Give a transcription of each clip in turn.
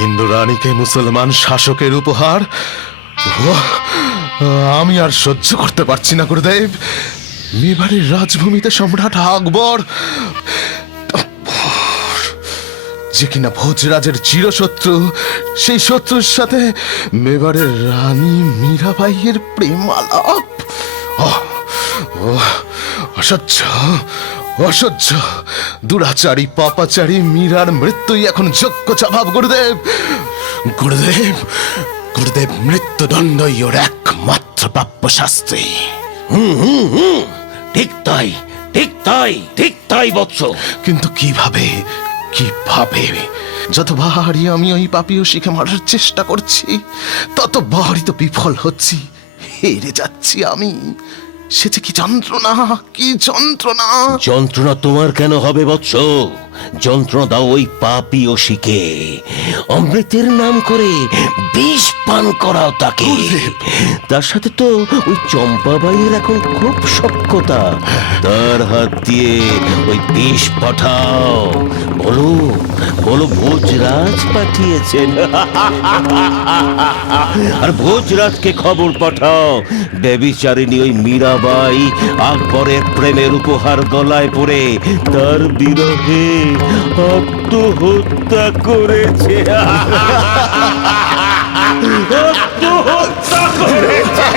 হিন্দু রানীকে মুসলমান শাসকের উপহার। ওহ, আমি আর সহ্য করতে পারছি না গুরুদেব। মেবারের রাজভূমিতে সম্রাট আকবর, যে কিনা ভোজরাজের চিরশত্রু, সেই শত্রুর সাথে মেবারের রানী মীরাবাইয়ের প্রেম আলাপ। অসহ্য, অসহ্য। দুরাচারী পাপাচারী মীরার মৃত্যুই এখন যোগ্য জবাব গুরুদেব। গুরুদেব, গুরুদেব, মৃত্যুদণ্ডই ওর একমাত্র প্রাপ্য শাস্তি। ঠিক তাই, ঠিক তাই, ঠিক তাই বৎস। কিন্তু কিভাবে, কিভাবে? যতবারই আমি ওই পাপীয়সীকে মারার চেষ্টা করছি, ততবারই তো বিফল হচ্ছি, হেরে যাচ্ছি আমি। সে যে কি যন্ত্রণা, কি যন্ত্রণা! যন্ত্রণা তোমার কেন হবে বৎস? যন্ত্রণা দাও ওই পাপীয়সীকে। অমৃতের নাম করে বিষ পান করাও তাকে। তার সাথে তো ওই চম্পাবাইয়ের এখন খুব সখ্যতা। তার হাত দিয়ে ওই বিষ পাঠাও। বলো, বলো ভোজরাজ পাঠিয়েছেন। আর ভোজরাজকে খবর পাঠাও, বেবিচারিণী ওই মীরাবাই আকবরের প্রেমের উপহার গলায় পড়ে তার বিরহে আত্মহত্যা করেছে। আত্মহত্যা করেছে।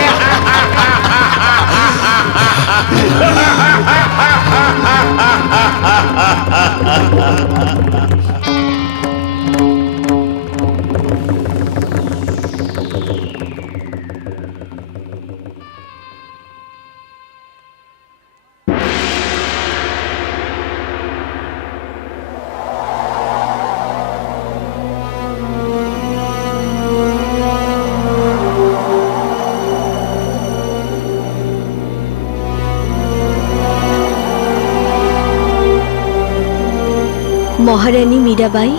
মহারানী মীরাবাই।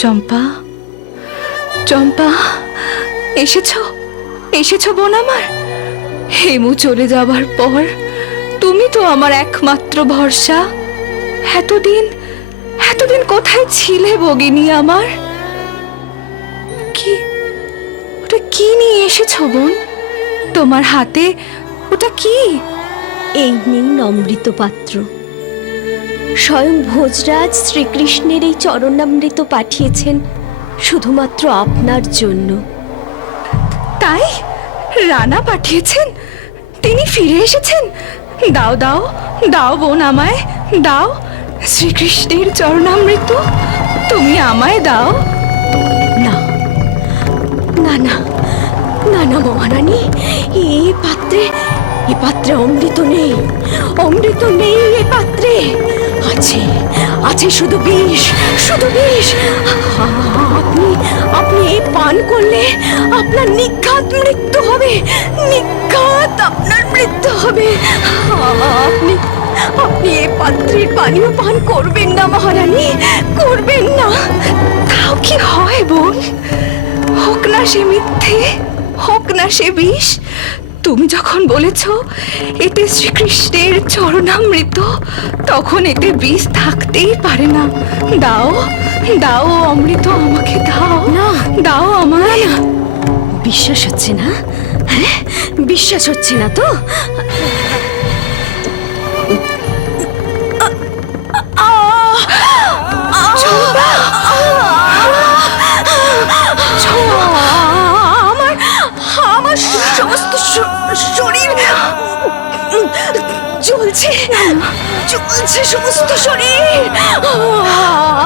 চম্পা, চম্পা, এসেছো, এসেছো বোন আমার। হেমু চলে যাবার পর তুমি তো আমার একমাত্র ভরসা। এতদিন, এতদিন কোথায় ছিলে ভগিনী আমার? কি, ওটা কি নিয়ে এসেছো বোন? তোমার হাতে ওটা কি? এই নিন অমৃত পাত্র। স্বয়ং ভোজরাজ শ্রীকৃষ্ণের এই চরণামৃত পাঠিয়েছেন শুধুমাত্র আপনার জন্য। তাই রানা পাঠিয়েছেন? তিনি ফিরে এসেছেন? দাও, দাও, দাও বোন, আমায় দাও শ্রীকৃষ্ণের চরণামৃত। তুমি আমায় দাও। না, না, না, না, না মহারানী, এ পাত্রে অমৃত নেই, অমৃত নেই এ পাত্রে। আছে, আছে শুধু বিষ, শুধু বিষ। আপনি এই পান করলে আপনার নিঘাত মৃত্যু হবে, নিঘাত আপনার মৃত্যু হবে। আপনি এই পাত্রের পানীয় পান করবেন না মহারানী, করবেন না। তাও কি হয় বোন? হোক না সে মিথ্যে, হোক না সে বিষ। তুমি যখন বলেছ এতে শ্রীকৃষ্ণের চরণামৃত, তখন এতে বিষ থাকতেই পারে না। দাও, দাও অমৃত আমাকে দাও। না, দাও আমায়। বিশ্বাস হচ্ছে না? হ্যাঁ, বিশ্বাস হচ্ছে না তো? আমার সমস্ত শরীর জ্বলছে, জ্বলছে সমস্ত শরীর।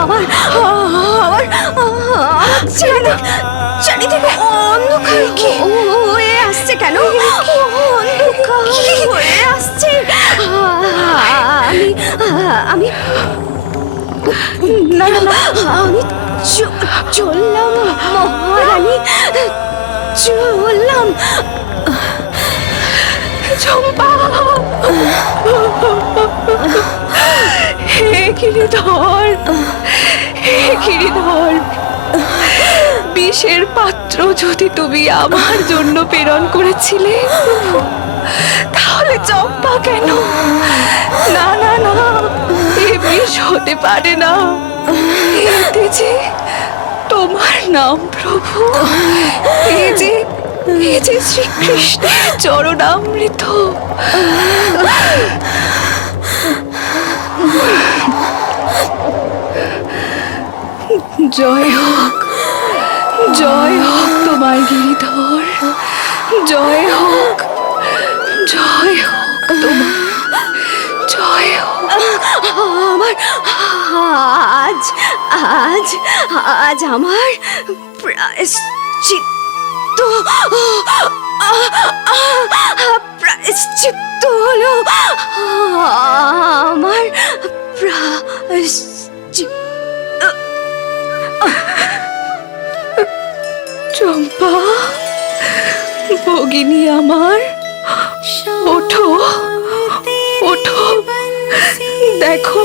আমার চারিদিকে অন্ধকার কি হয়ে আসছে কেন? অন্ধকার হয়ে আসছে। আমি না, না, না, আমি চললাম মহারানী, চললাম। চম্পা, হে গিরিধর, হে গিরিধর, বিষের পাত্র যদি তুমি আমার জন্য প্রেরণ করেছিলে, তাহলে চম্পা কেন? না, না, না, এ বিষ হতে পারে না। এতে যে তোমার নাম প্রভু, এ যে শ্রীকৃষ্ণের চরণামৃত। জয় হোক, জয় হোক তোমার গিরিধর, জয় হোক, জয় হোক তোমার, জয় হোক। আমার আজ আজ আজ আমার প্রায়শ্চিত্ত প্রায়শ্চিত্ত হলো। আমার প্রায়শ্চিত্ত। চম্পা, ভগিনী আমার, ওঠো, ওঠো, দেখো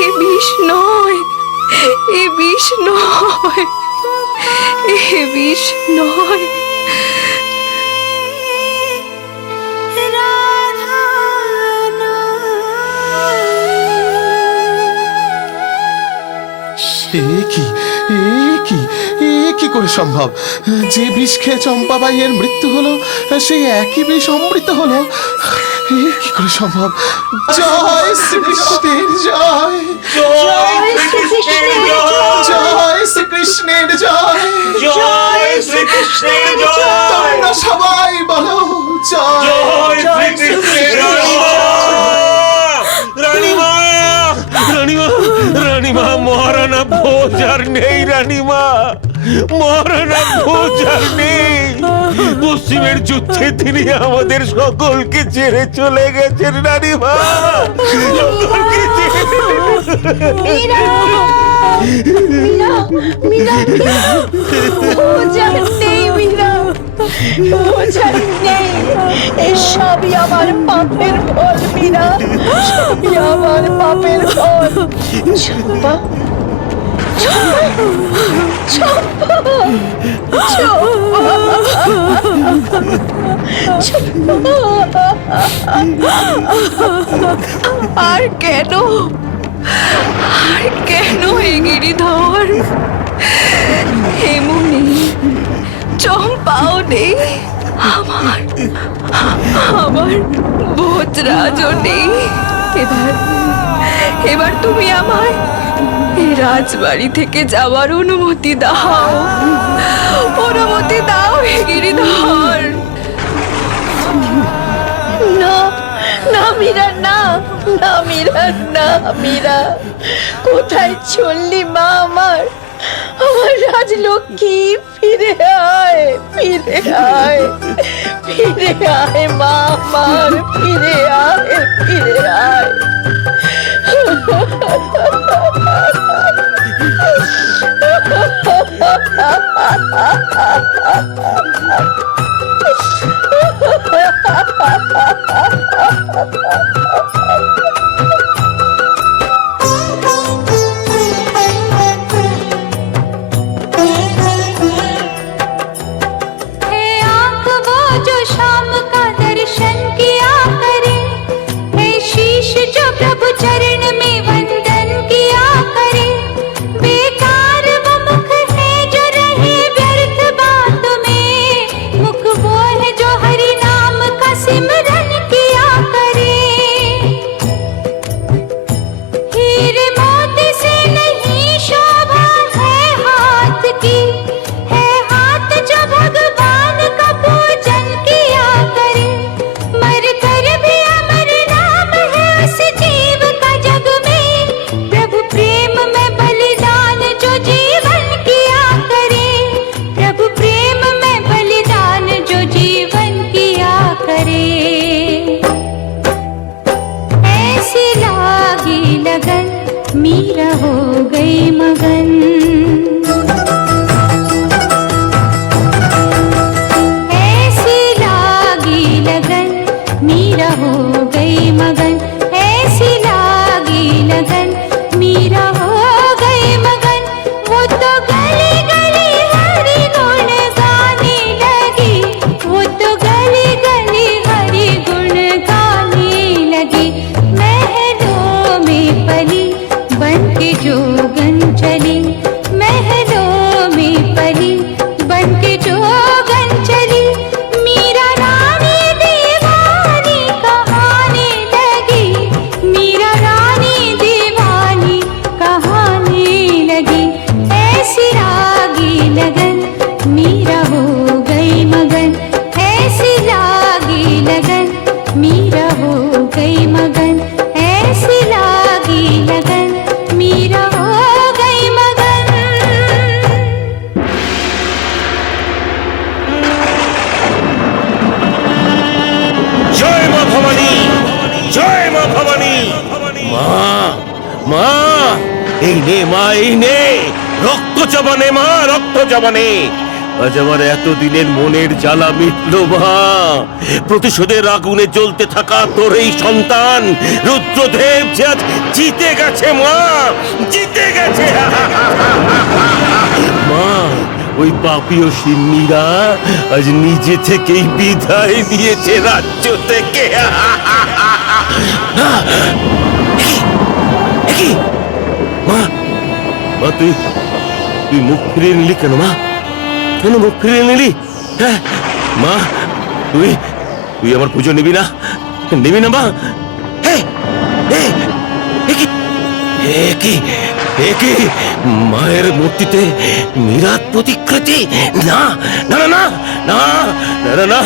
এ বিষ নয়, এ বিষ নয়, এ বিষ নয়। কি করে সম্ভব? যে বিষ খেয়ে চম্পাবাইয়ের মৃত্যু হলো, সেই একই বিষ অমৃত হলো। কি করে সম্ভব? জয় শ্রীকৃষ্ণের জয়, জয় শ্রীকৃষ্ণের জয়, জয় শ্রীকৃষ্ণের জয়, জয় শ্রীকৃষ্ণের জয়, তোমরা সবাই বলো জয়, জয় শ্রীকৃষ্ণের জয়। রানীমা, রানীমা, রানীমা, মহারানা ভোজ আর নেই। রানীমা, মহারানা ভোজ আর নেই। পশ্চিমের যুদ্ধে তিনি আমাদের সকলকে ছেড়ে চলে গেছেন। রানীমা, সকলকে ছেড়ে সবই আমার পাপের ফল মীরা, সবই আমার পাপের ফল। চম্পা, আর কেন, আর কেন হে গিরিধর? হেমুনি, চম্পাও নেই, আমার ভোজরাজও নেই। এবার তুমি আমায় এই রাজবাড়ি থেকে যাওয়ার অনুমতি দাও, অনুমতি দাও হে গিরিধর। না না মীরা, না না মীরা, না মীরা, কোথায় চললি মা আমার? আমার রাজলক্ষ্মী, ফিরে আয়, ফিরে আয়, ফিরে আয় মা আমার, ফিরে আয়, ফিরে আয়। चरण में वंदन किया करे, बेकार वो मुख है जो रहे व्यर्थ बात में, मुख वो है जो हरि नाम का सिमरन किया करे। हीरे मोती से नहीं शोभा है हाथ की, है हाथ जो भगवान का पूजन किया करे। मर कर भी अमर नाम है उस जीव का जग में, प्रभु प्रेम में बलिदान जो जीवन किया करे, प्रभु प्रेम में बलिदान जो जीवन किया करे। ऐसी लागी लगन मीरा हो गई मगन, ऐसी लागी लगन मीरा हो गई मगन, ऐसी लागी लगन मीरा हो गई मगन। वो तो गली गली हरि गुण गाने लगी, वो तो गली गली हरि गुण गाने लगी। महलों में पली मीरा हो गई मगन ऐसी लागी लगन मीरा हो गई मगन জয় মা ভবানী, জয় মা ভবানী। মা, মা, এই নে মা, এই নে, রক্ত জবানে মা, রক্ত জবানে। আজ আমার এতদিনের মনের জ্বালা মিটলো মা। প্রতিশোধের আগুনে জ্বলতে থাকা তোর এই সন্তান রুদ্রদেব যে আজ জিতে গেছে মা, জিতে গেছে। মা, ওই পাপীয় সিন্নিরা আজ নিজে থেকেই বিদায় নিয়েছে রাজ্য থেকে। মা, মা, তুই মুখ ফিরিয়ে নিলি কেন মা? কেন মুখ ফিরিয়ে নিলি? হ্যাঁ মা, তুই আমার পুজো নিবি না? নিবি না মা? মায়ের মূর্তিতে মীরার প্রতিকৃতি? না না না না না না না,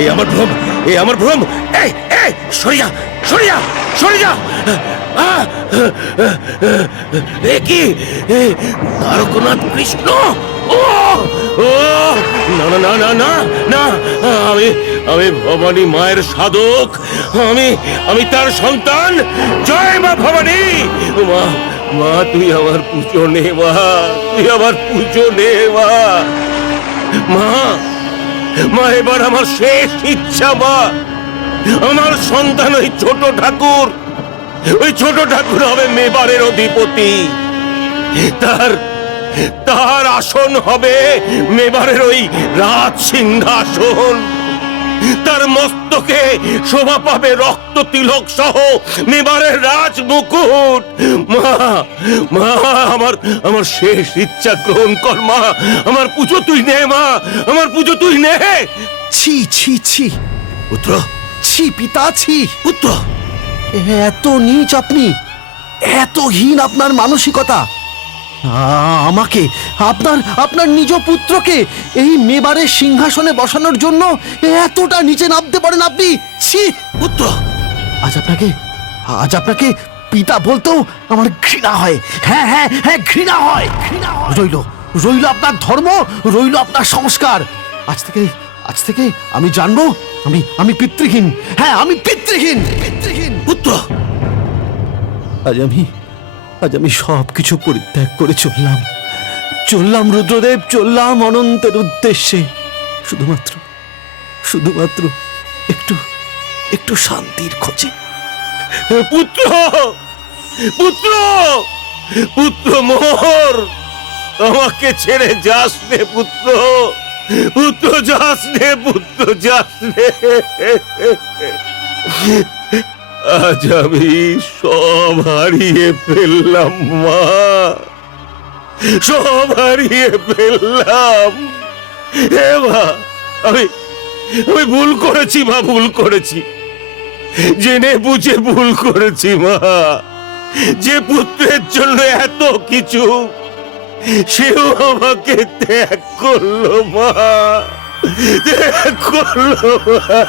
এ আমার ভ্রম, এ আমার ভ্রম। এই এই সরে যা, সরে যা, সরে যা। এ কি দ্বারকনাথ কৃষ্ণ? ও ও না না না না না না, আমি ভবানী মায়ের সাধক, আমি তার সন্তান। জয় মা ভবানী। মা, মা, তুই আমার পুজো নে মা, তুই আমার পুজো নে মা। মা, মা, এবার আমার শেষ ইচ্ছা মা, আমার সন্তান ওই ছোট ঠাকুর, ওই ছোট ঠাকুর হবে মেবারের অধিপতি। তার আসন হবে মেবারের ওই রাজ সিংহাসন। তার মস্তকে শোভা পাবে রক্ত তিলক সহ মেবারের রাজ মুকুট। মা, মা, আমার শেষ ইচ্ছা গ্রহণ কর মা, আমার পুজো তুই নে মা, আমার পুজো তুই নে। ছি ছি ছি পুত্র, ছি পিতা, ছি। পুত্র, এত নীচ আপনি, এত হীন আপনার মানসিকতা। আমাকে, আপনার নিজ পুত্রকে এই মেবারের সিংহাসনে বসানোর জন্য এতটা নিচে নামতে পারেন আপনি? ছি পুত্র, আজ আপনাকে পিতা বলতেও আমার ঘৃণা হয়। হ্যাঁ হ্যাঁ হ্যাঁ, ঘৃণা হয়। রইল আপনার ধর্ম, রইল আপনার সংস্কার। আজ থেকে আমি জানবো আমি পিতৃহীন। হ্যাঁ, আমি পিতৃহীন। পুত্র, আজ আমি সবকিছু পরিত্যাগ করে চললাম রুদ্রদেব, চললাম অনন্তের উদ্দেশ্যে। শুধুমাত্র একটু শান্তির খোঁজে। পুত্র, পুত্র, পুত্র মোর, আমাকে ছেড়ে যাস নে পুত্র, পুত্র যাস নে, পুত্র যাস নে। আজ আমি সব হারিয়ে ফেললাম মা, সব হারিয়ে ফেললাম। হে মা, আমি ভুল করেছি মা, ভুল করেছি, জেনে বুঝে ভুল করেছি মা। যে পুত্রের জন্য এত কিছু, সেও আমাকে ত্যাগ করলো মা, ত্যাগ করলো মা।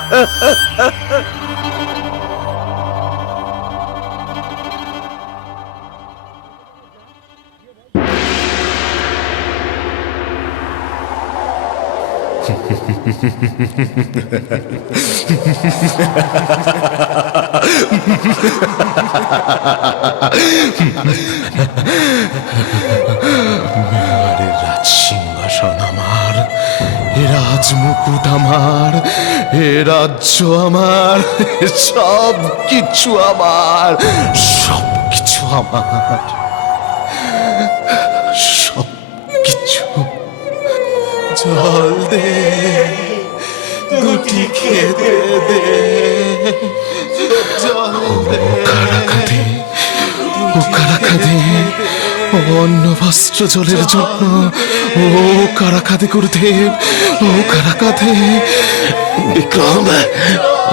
মেবারের রাজ সিংহাসন আমার, এ রাজ মুকুট আমার, এ রাজ্য আমার, সব কিছু আমার, সব কিছু আমার, সব কিছু। জল দে, দুটি খেতে দে, জল দে। অন্ন বস্ত্র জলের জন্য ও কারা কাঁদে গুরুদেব, ও কারা কাঁদে। বিক্রম,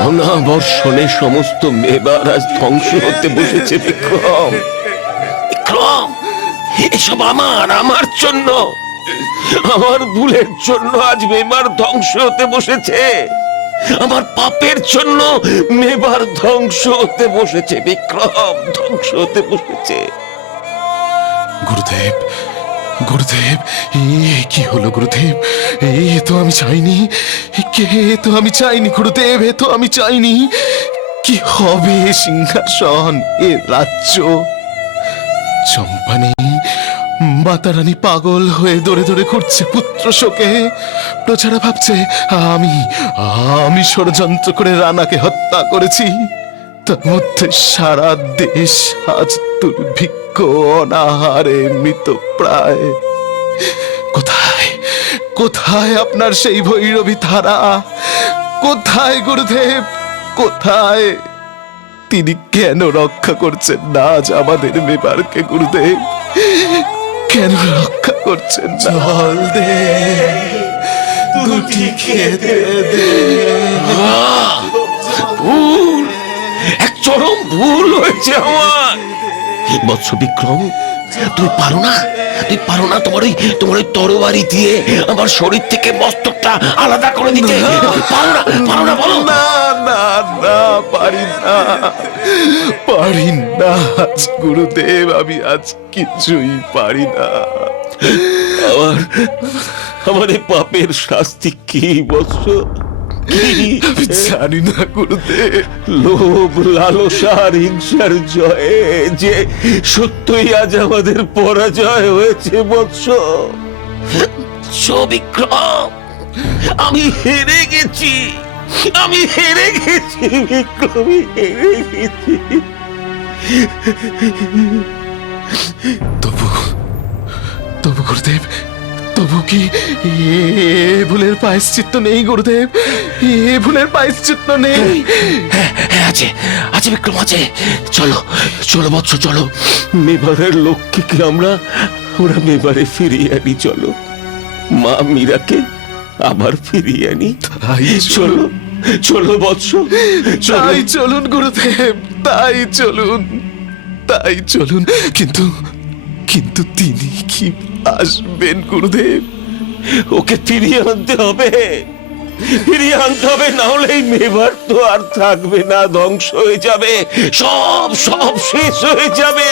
অনাবর্ষণে সমস্ত মেবার আজ ধ্বংস হতে বসেছে। বিক্রম, বিক্রম, এসব আমার জন্য, আমার ভুলের জন্য আজ মেবার ধ্বংস হতে বসেছে। আমার পাপের জন্য মেবার ধ্বংস হতে বসেছে বিক্রম, ধ্বংস হতে বসেছে। গুরুদেব, গুরুদেব, এ কি হলো গুরুদেব? এ তো আমি চাইনি, তো আমি চাইনি গুরুদেব, এ তো আমি চাইনি। কি হবে সিংহাসন, এ রাজ্য? চম্পা নেই, মাতা রানী পাগল হয়ে দৌড়ে দৌড়ে ঘুরছে পুত্র শোকে। প্রজারা ভাবছে আমি ষড়যন্ত্র করে রানাকে হত্যা করেছি। তার মধ্যে সারা দেশ আজ দুর্ভিক্ষ, অনাহারে মৃত প্রায়। কোথায় কোথায় আপনার সেই ভৈরবী ধারা? কোথায় গুরুদেব, কোথায়? তিনি কেন রক্ষা করছেন না আজ আমাদের মেবারকে গুরুদেব? কেন রক্ষা করছেন? জল দে, দুটি খেতে দে। ভুল, এক চরম ভুল হয়েছে আমার। বৎস বিক্রম, তুই পারো না, তোমার ওই তরবারি দিয়ে আমার শরীর থেকে মস্তকটা আলাদা করে দিতে পারো না বলো? না না না, পারি না, পারি না আজ গুরুদেব, আমি আজ কিছুই পারি না। আমার এই পাপের শাস্তি কি বৎস? আমি জানি না গুরুদেব। লোভ, লালসার, হিংসার জয়ে যে সত্যই আজ আমাদের পরাজয় হয়েছে বৎস। বিক্রম, আমি হেরে গেছি, বিক্রম, হেরে গেছি। তবু গুরুদেব, তবু কি এ ভুলের প্রায়শ্চিত্ত নেই গুরুদেব? এ ভুলের প্রায়শ্চিত্ত নেই? আছে বিক্রম, আছে। চলো বৎস, চলো। মেবারের লক্ষ্মীকে আমরা মেবারে ফিরিয়ে আনি। চলো, মা মীরাকে আবার ফিরিয়ে আনি। চলো বৎস, তাই চলুন গুরুদেব, তাই চলুন। কিন্তু তিনি কি আসবেন গুরুদেব? ওকে ফিরিয়ে আনতে হবে, না হলে এই মেবার তো আর থাকবে না, ধ্বংস হয়ে যাবে, সব শেষ হয়ে যাবে,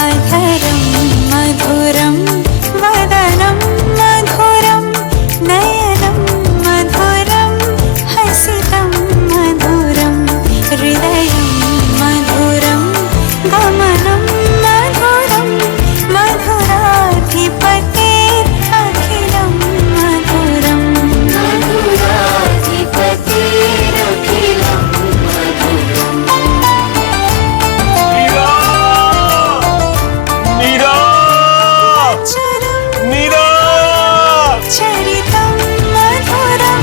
अधरं मधुरं वदनं मधुरं नयनं मधुरं हसितं मधुरं हृदयं मधुरं गमनं मधुरं मधुराधिपतेरखिलं मधुरं चरितं मधुरं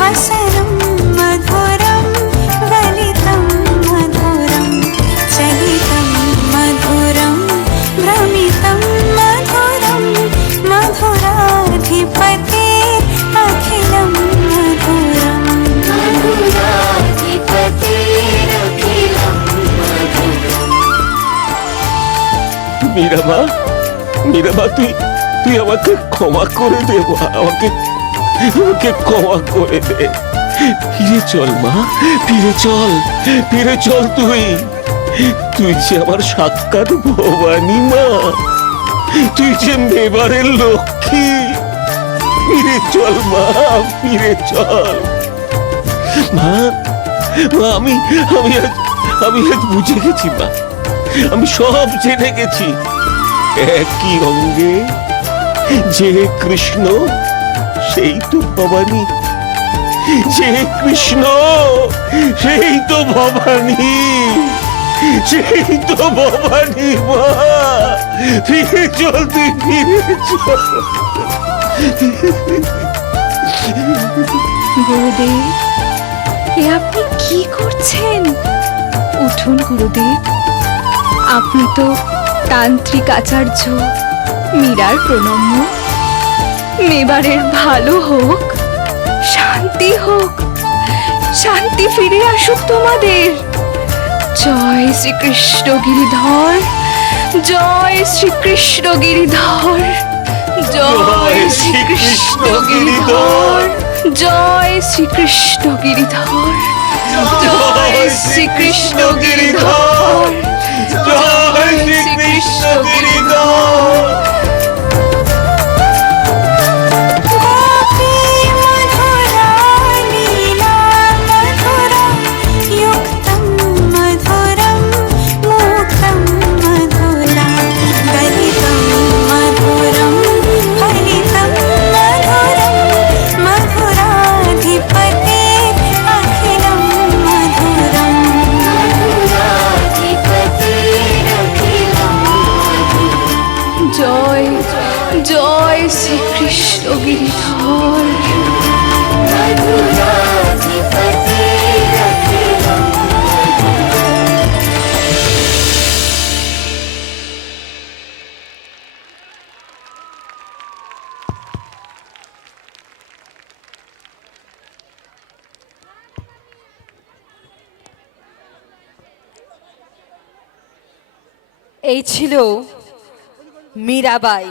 वसनं मधुरं वलितं मधुरं चलितं मधुरं भ्रमितं मधुरं मधुराधिपतेरखिलं मधुरं মীরামা, তুই আমাকে ক্ষমা করে দে, আমাকে ক্ষমা করে দে। ফিরে চল মা, ফিরে চল। তুই যে আমার সাক্ষাৎ ভবানী মা, তুই যে মেবারের লক্ষ্মী। ফিরে চল মা, ফিরে চল। মা, আমি আজ বুঝে গেছি মা, আমি সব জেনে গেছি। একই অঙ্গে যে কৃষ্ণ সেই তো ভবানী, যে কৃষ্ণ সেই তো ভবানী, মা। ফিরে চল, তুই ফিরে চল। গুরুদেব, এ আপনি কি করছেন? উঠুন গুরুদেব, আপনি তো তান্ত্রিক আচার্য মীরার প্রণম্য। মেবারের ভালো হোক, শান্তি হোক, শান্তি ফিরে আসুক তোমাদের। জয় শ্রীকৃষ্ণ গিরিধর, জয় শ্রীকৃষ্ণ গিরিধর, জয় শ্রীকৃষ্ণ গিরিধর, জয় শ্রীকৃষ্ণ গিরিধর, জয় শ্রীকৃষ্ণ গিরিধর, জয় শ্রীকৃষ্ণ গিরিধর। गोपी मधुरा लीला मधुरा युक्तं मधुरं मूकं मधुरा गलितं मधुरं हरितं मधुरं मधुराधिपते अखिलं मधुरं জয় জয় শ্রীকৃষ্ণ গিরিধর। এই ছিল মীরাবাই।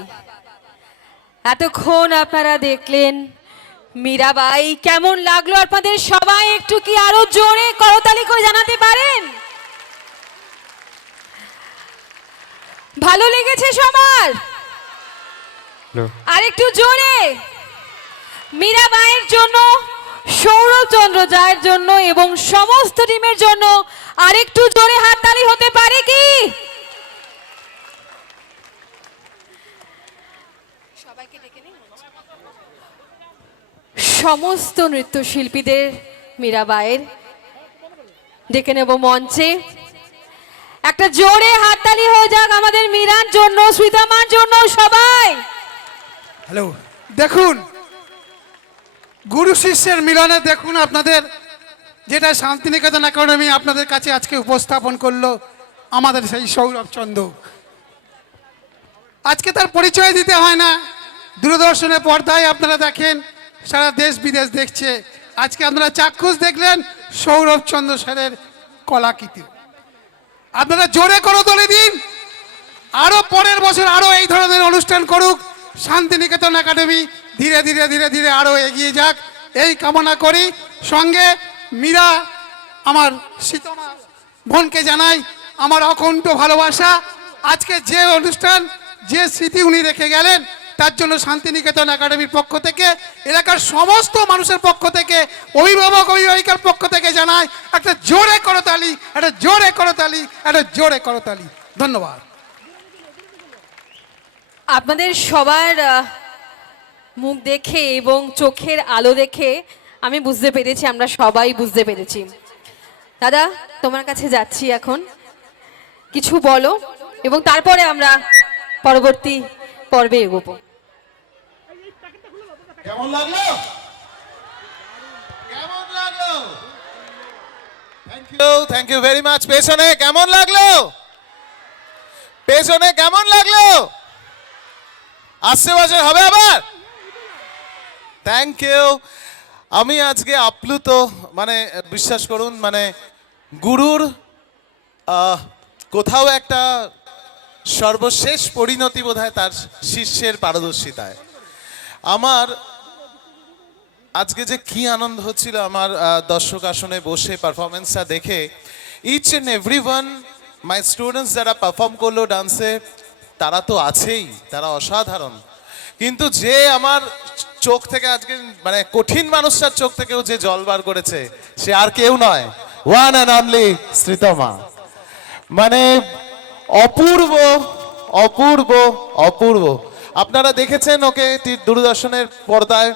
এতক্ষণ আপনারা দেখলেন মীরাবাই। কেমন লাগলো আপনাদের সবাই একটু কি আরো জোরে করতালি করে জানাতে পারেন? ভালো লেগেছে সবার? আর একটু জোরে। মীরাবাইয়ের জন্য, সৌরভ চন্দ্র জায়ের জন্য এবং সমস্ত টিমের জন্য আরেকটু জোরে হাততালি হতে পারে কি? সমস্ত নৃত্যশিল্পীদের মীরাবাইয়ের ডেকে নেব মঞ্চে। একটা জোরে হাততালি হয়ে যাক আমাদের মীরার জন্য, শ্রীতমার জন্য, সবাই। হ্যালো, দেখুন গুরু শিষ্যের মিলনে দেখুন আপনাদের যেটা শান্তিনিকেতন একাডেমি আপনাদের কাছে আজকে উপস্থাপন করলো আমাদের সেই সৌরভ চন্দ্র। আজকে তার পরিচয় দিতে হয় না, দূরদর্শনের পর্দায় আপনারা দেখেন, সারা দেশ বিদেশ দেখছে। আজকে আপনারা চাক্ষুষ দেখলেন সৌরভ চন্দ্র স্যারের কলাকৃতি। আপনারা জোরে করতালি দিন, আরো পরের বছর আরো এই ধরনের অনুষ্ঠান করুক শান্তিনিকেতন একাডেমি। ধীরে ধীরে ধীরে ধীরে আরো এগিয়ে যাক এই কামনা করি। সঙ্গে মীরা আমার সীতমা বোনকে জানাই আমার অকুণ্ঠ ভালোবাসা। আজকে যে অনুষ্ঠান, যে স্মৃতি উনি রেখে গেলেন, তার জন্য শান্তিনিকেতন একাডেমির পক্ষ থেকে, এলাকার সমস্ত মানুষের পক্ষ থেকে, অভিভাবক অভিভাবিকার পক্ষ থেকে জানাই একটা জোরে করতালি, একটা জোরে করতালি, একটা জোরে করতালি। ধন্যবাদ। আপনাদের সবার মুখ দেখে এবং চোখের আলো দেখে আমি বুঝতে পেরেছি, আমরা সবাই বুঝতে পেরেছি। দাদা, তোমার কাছে যাচ্ছি এখন, কিছু বলো এবং তারপরে আমরা পরবর্তী পর্বে এগোবো। কেমন লাগলো? কেমন লাগলো? Thank you very much. পেছনে কেমন লাগলো? পেছনে কেমন লাগলো? আসছে বছর হবে আবার। Thank you. আমি আজকে আপ্লুত, মানে বিশ্বাস করুন, মানে গুরুর কোথাও একটা সর্বশেষ পরিণতি বোধহয় তার শিষ্যের পারদর্শিতায়। আমার আজকে যে কি আনন্দ হচ্ছিল আমার দর্শক আসনে বসে পারফরমেন্সটা দেখে। Each and every one my students যারা পারফর্ম করলো ডান্সে, তারা তো আছেই, তারা অসাধারণ। কিন্তু যে আমার চোখ থেকে আজকে, মানে কঠিন মানুষটার চোখ থেকেও যে জল বার করেছে, সে আর কেউ নয়, ওয়ান অ্যান্ড অনলি শ্রীতমা। মানে অপূর্ব অপূর্ব অপূর্ব। আপনারা দেখেছেন ওকে দূরদর্শনের পর্দায়।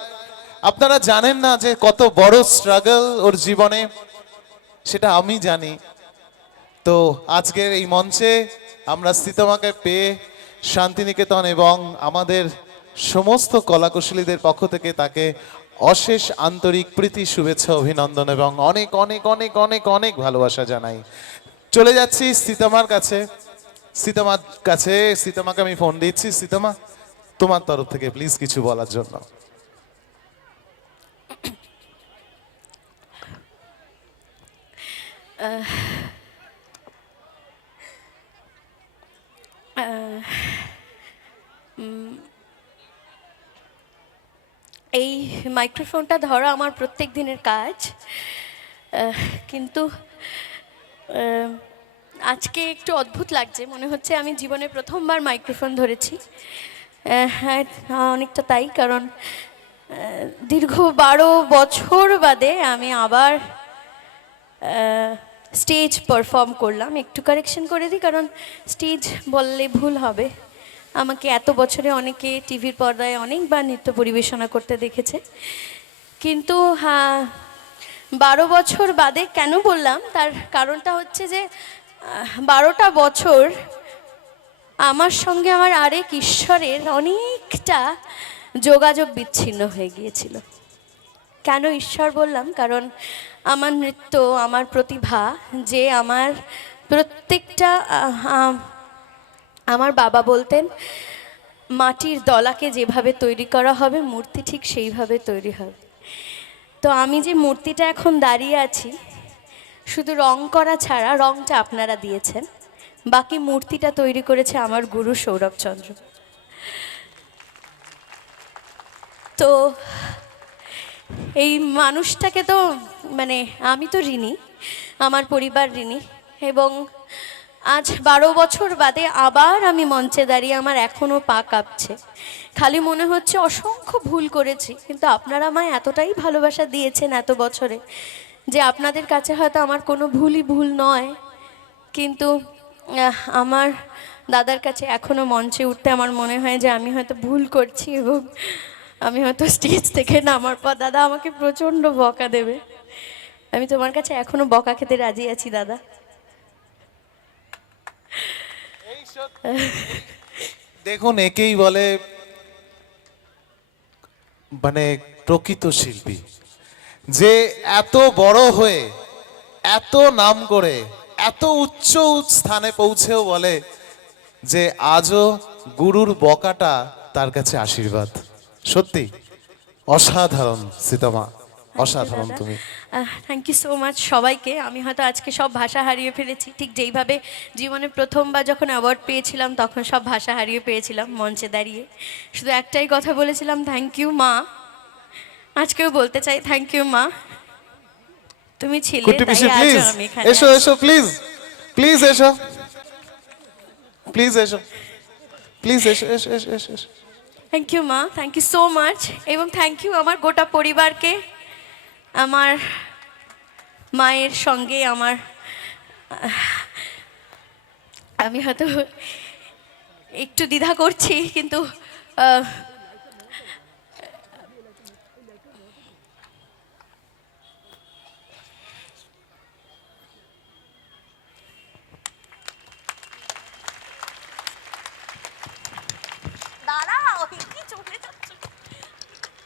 আপনারা জানেন না যে কত বড় স্ট্রাগল ওর জীবনে, সেটা আমি জানি। তো আজকের এই মঞ্চে আমরা শ্রীতমাকে পেয়ে শান্তিনিকেতন এবং আমাদের সমস্ত কলাকুশলীদের পক্ষ থেকে তাকে অশেষ আন্তরিক প্রীতি, শুভেচ্ছা, অভিনন্দন এবং অনেক অনেক অনেক অনেক অনেক ভালোবাসা জানাই। চলে যাচ্ছি শ্রীতমার কাছে। সীতামার কাছে, সীতামাকে আমি ফোন দিচ্ছি। সীতামা, তোমার তরফ থেকে প্লিজ কিছু বলার জন্য। এই মাইক্রোফোনটা ধরা আমার প্রত্যেক দিনের কাজ, কিন্তু আজকে একটু অদ্ভুত লাগছে। মনে হচ্ছে আমি জীবনে প্রথমবার মাইক্রোফোন ধরেছি। হ্যাঁ, অনেকটা তাই, কারণ দীর্ঘ 12 বছর বাদে আমি আবার স্টেজ পারফর্ম করলাম। একটু কারেকশন করে দিই, কারণ স্টেজ বললে ভুল হবে। আমাকে এত বছরে অনেকে টিভির পর্দায় অনেকবার নৃত্য পরিবেশনা করতে দেখেছে, কিন্তু 12 বছর বাদে কেন বললাম তার কারণটা হচ্ছে যে 12টা বছর আমার সঙ্গে আমার আরেক ঈশ্বরের অনেকটা যোগাযোগ বিচ্ছিন্ন হয়ে গিয়েছিল। কেন ঈশ্বর বললাম? কারণ আমার নৃত্য, আমার প্রতিভা, যে আমার প্রত্যেকটা আমার বাবা বলতেন মাটির দলাকে যেভাবে তৈরি করা হবে মূর্তি ঠিক সেইভাবে তৈরি হবে। তো আমি যে মূর্তিটা এখন দাঁড়িয়ে আছি, শুধু রং করা ছাড়া, রংটা আপনারা দিয়েছেন, বাকি মূর্তিটা তৈরি করেছে আমার গুরু সৌরভচন্দ্র। তো এই মানুষটাকে তো মানে আমি তো ঋণী, আমার পরিবার ঋণী, এবং আজ 12 বছর বাদে আবার আমি মঞ্চে দাঁড়িয়ে আমার এখনও পা কাঁপছে। খালি মনে হচ্ছে অসংখ্য ভুল করেছি, কিন্তু আপনারা আমায় এতটাই ভালোবাসা দিয়েছেন এত বছরে যে আপনাদের কাছে হয়তো আমার কোনো ভুলই ভুল নয়, কিন্তু আমার দাদার কাছে এখনও মঞ্চে উঠতে আমার মনে হয় যে আমি হয়তো ভুল করছি, এবং আমি হয়তো স্টেজ থেকে নামার পর দাদা আমাকে প্রচণ্ড বকা দেবে। আমি তোমার কাছে এখনও বকা খেতে রাজি আছি দাদা। দেখুন, একেই বলে মানে প্রকৃত শিল্পী, যে এত বড় হয়ে, এত নাম করে, এত উচ্চ স্থানে পৌঁছেও বলে যে আজও গুরুর বকাটা তার কাছে আশীর্বাদ। সত্যি অসাধারণ সীতামা, অসাধারণ তুমি। থ্যাংক ইউ সো মাচ সবাইকে। আমি হয়তো আজকে সব ভাষা হারিয়ে ফেলেছি, ঠিক যেইভাবে জীবনে প্রথমবার যখন অ্যাওয়ার্ড পেয়েছিলাম তখন সব ভাষা হারিয়ে পেয়েছিলাম মঞ্চে দাঁড়িয়ে। শুধু একটাই কথা বলেছিলাম, থ্যাংক ইউ মা। আজকেও বলতে চাই থ্যাংক ইউ মা, তুমি ছিলে কুট্টি তাই পিসি আজও প্লিজ আমি এখানে এসো, আছি। এসো প্লিজ, প্লিজ এসো, প্লিজ এসো, প্লিজ এসো, এসো, এসো, এসো, এসো। থ্যাংক ইউ মা, থ্যাংক ইউ সো মাচ, এবং থ্যাংক ইউ আমার গোটা পরিবারকে। আমার মায়ের সঙ্গে আমার আমি হয়তো একটু দ্বিধা করছি, কিন্তু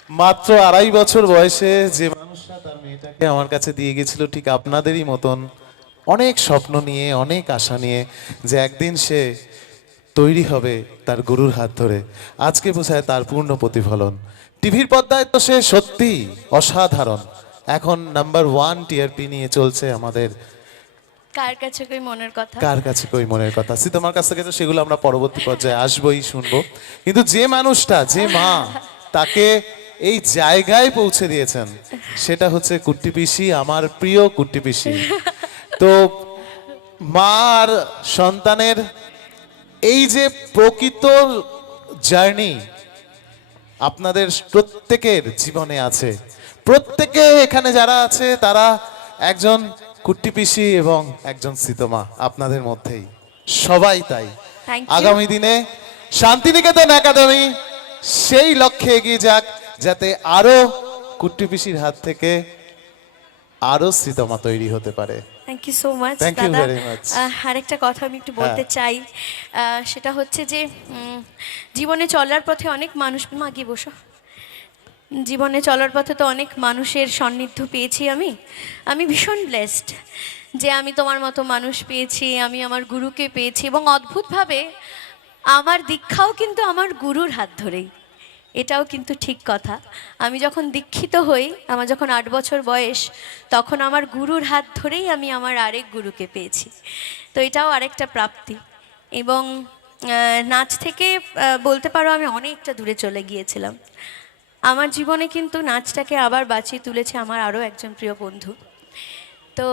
মাত্র 2.5 বছর বয়সে যে মানুষটা তার মেয়েটাকে আমার কাছে দিয়ে গেছিল, ঠিক আপনাদেরই মতন অনেক স্বপ্ন নিয়ে, অনেক আশা নিয়ে, যে একদিন সে তৈরি হবে তার গুরুর হাত ধরে, আজকে বোঝায় তার পূর্ণ প্রতিফলন। টিভির পর্দায় তো সে সত্যি অসাধারণ। এখন নাম্বার 1 টিআরপি নিয়ে চলছে আমাদের কার কাছে কই মনের কথা। কার কাছে কই মনের কথা। তোমার কাছ থেকে তো সেগুলো আমরা পরবর্তী পর্যায়ে আসবোই, শুনবো। কিন্তু যে মানুষটা, যে মা তাকে এই জায়গায় পৌঁছে দিয়েছেন, সেটা হচ্ছে কুট্টি পিসি, আমার প্রিয় কুট্টি পিসি। তো মা আর সন্তানের এই যে প্রকৃত জার্নি আপনাদের প্রত্যেকের জীবনে আছে। প্রত্যেকে এখানে যারা আছে তারা একজন কুট্টি পিসি এবং একজন সীতমা, আপনাদের মধ্যেই সবাই তাই। Thank you. আগামী দিনে শান্তিনিকেতন একাডেমি সেই লক্ষ্যে এগিয়ে যাক, যাতে আরো কুট্টি পিসির হাত থেকে আরো সীতমা তৈরি হতে পারে। Thank you so much Thank you দাদা। very much. আরেকটা কথা আমি একটু বলতে চাই, সেটা হচ্ছে যে জীবনে চলার পথে অনেক মানুষ, মা গিয়ে বসো, জীবনে চলার পথে তো অনেক মানুষের সান্নিধ্য পেয়েছি আমি ভীষণ ব্লেসড যে আমি তোমার মতো মানুষ পেয়েছি, আমি আমার গুরুকে পেয়েছি, এবং অদ্ভুতভাবে আমার দীক্ষাও কিন্তু আমার গুরুর হাত ধরেই। এটাও কিন্তু ঠিক কথা। আমি যখন দীক্ষিত হই, আমার যখন 8 বছর বয়স, তখন আমার গুরুর হাত ধরেই আমি আমার আরেক গুরুকে পেয়েছি। তো এটাও আরেকটা প্রাপ্তি। এবং নাচ থেকে বলতে পারো আমি অনেকটা দূরে চলে গিয়েছিলাম। আমার জীবনে কিন্তু নাচটাকে আবার বাঁচিয়ে তুলেছে আমার আরও একজন প্রিয় বন্ধু। তো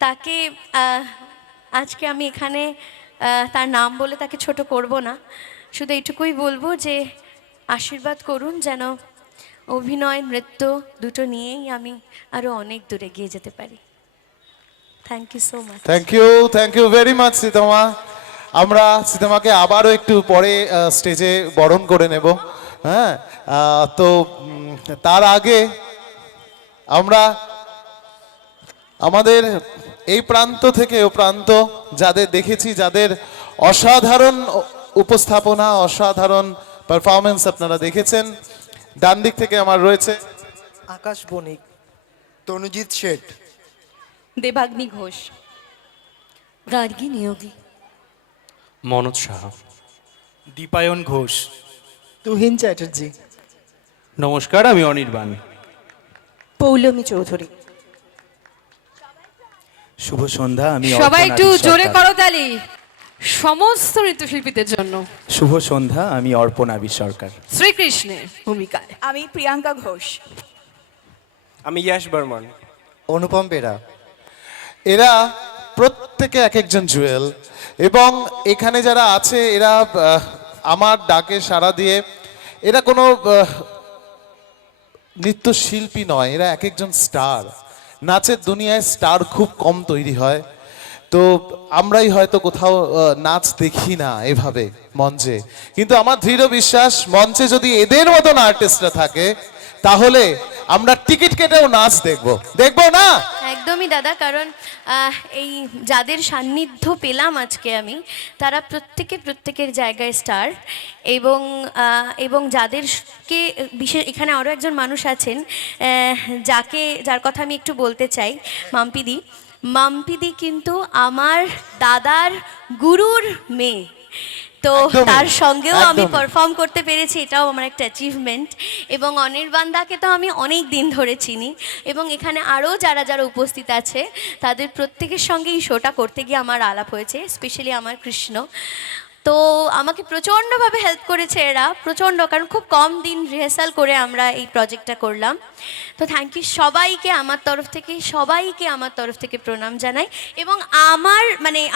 তাকে আজকে আমি এখানে তার নাম বলে তাকে ছোট করব না, শুধু এইটুকুই বলবো যে আশীর্বাদ করুন যেন অভিনয় নৃত্য দুটো নিয়েই আমি আরও অনেক দূরে গিয়ে যেতে পারি। Thank you so much. Thank you very much Sitama. আমরা সীতামাকে আবারও একটু পরে স্টেজে বরণ করে নেব। হ্যাঁ, তো তার আগে আমরা আমাদের এই প্রান্ত থেকে ও প্রান্ত যাদের দেখেছি, যাদের অসাধারণ উপস্থাপনা, অসাধারণ পারফরমেন্স আপনারা দেখেছেন। ডান দিক থেকে আমার রয়েছে আকাশ বণিক, তনুজিৎ শেঠ, দেবাগ্নি ঘোষ, গার্গী নিয়োগী, মনোজ সাহা, দীপায়ন ঘোষ, তুহিন চ্যাটার্জি। নমস্কার, আমি অনির্বাণ। পৌলমী চৌধুরী। শুভ সন্ধ্যা, আমি সবাই অর্পণ একটু আবির জোরে সরকার। করো তালি সমস্ত নৃত্যশিল্পীদের জন্য। শুভ সন্ধ্যা, আমি অর্পণ আবির সরকার। শ্রীকৃষ্ণের ভূমিকায় আমি প্রিয়াঙ্কা ঘোষ। আমি ইয়াশ বর্মন। অনুপম বেরা। এরা প্রত্যেকে এক একজন জুয়েল, এবং এখানে যারা আছে এরা আমার ডাকে সাড়া দিয়ে, এরা কোনো নৃত্যশিল্পী নয়, এরা এক একজন স্টার। নাচের দুনিয়ায় স্টার খুব কম তৈরি হয়, তো আমরাই হয়তো কোথাও নাচ দেখি না এভাবে মঞ্চে, কিন্তু আমার দৃঢ় বিশ্বাস মঞ্চে যদি এদের মতন আর্টিস্টরা থাকে তাহলে আমরা টিকিট কেটেও নাচ দেখবো না? একদমই দাদা, কারণ এই যাদের সান্নিধ্য পেলাম আজকে আমি, তারা প্রত্যেকের জায়গায় স্টার। এবং যাদেরকে বিশেষ, এখানে আরও একজন মানুষ আছেন যার কথা আমি একটু বলতে চাই, মাম্পিদি কিন্তু আমার দাদার গুরুর মেয়ে। তো একদমই, তার সঙ্গেও আমি একদমই। পারফর্ম করতে পেরেছি, এটাও আমার একটা অ্যাচিভমেন্ট। এবং অনির্বাণদাকে তো আমি অনেক দিন ধরে চিনি, এবং এখানে আরও যারা উপস্থিত আছে তাদের প্রত্যেকের সঙ্গে এই শোটা করতে গিয়ে আমার আলাপ হয়েছে, স্পেশালি আমার কৃষ্ণ। তো আমাকে প্রচণ্ডভাবে হেল্প করেছে এরা, প্রচণ্ড, কারণ খুব কম দিন রিহার্সাল করে আমরা এই প্রজেক্টটা করলাম। তো থ্যাংক ইউ সবাইকে আমার তরফ থেকে প্রণাম জানাই। এবং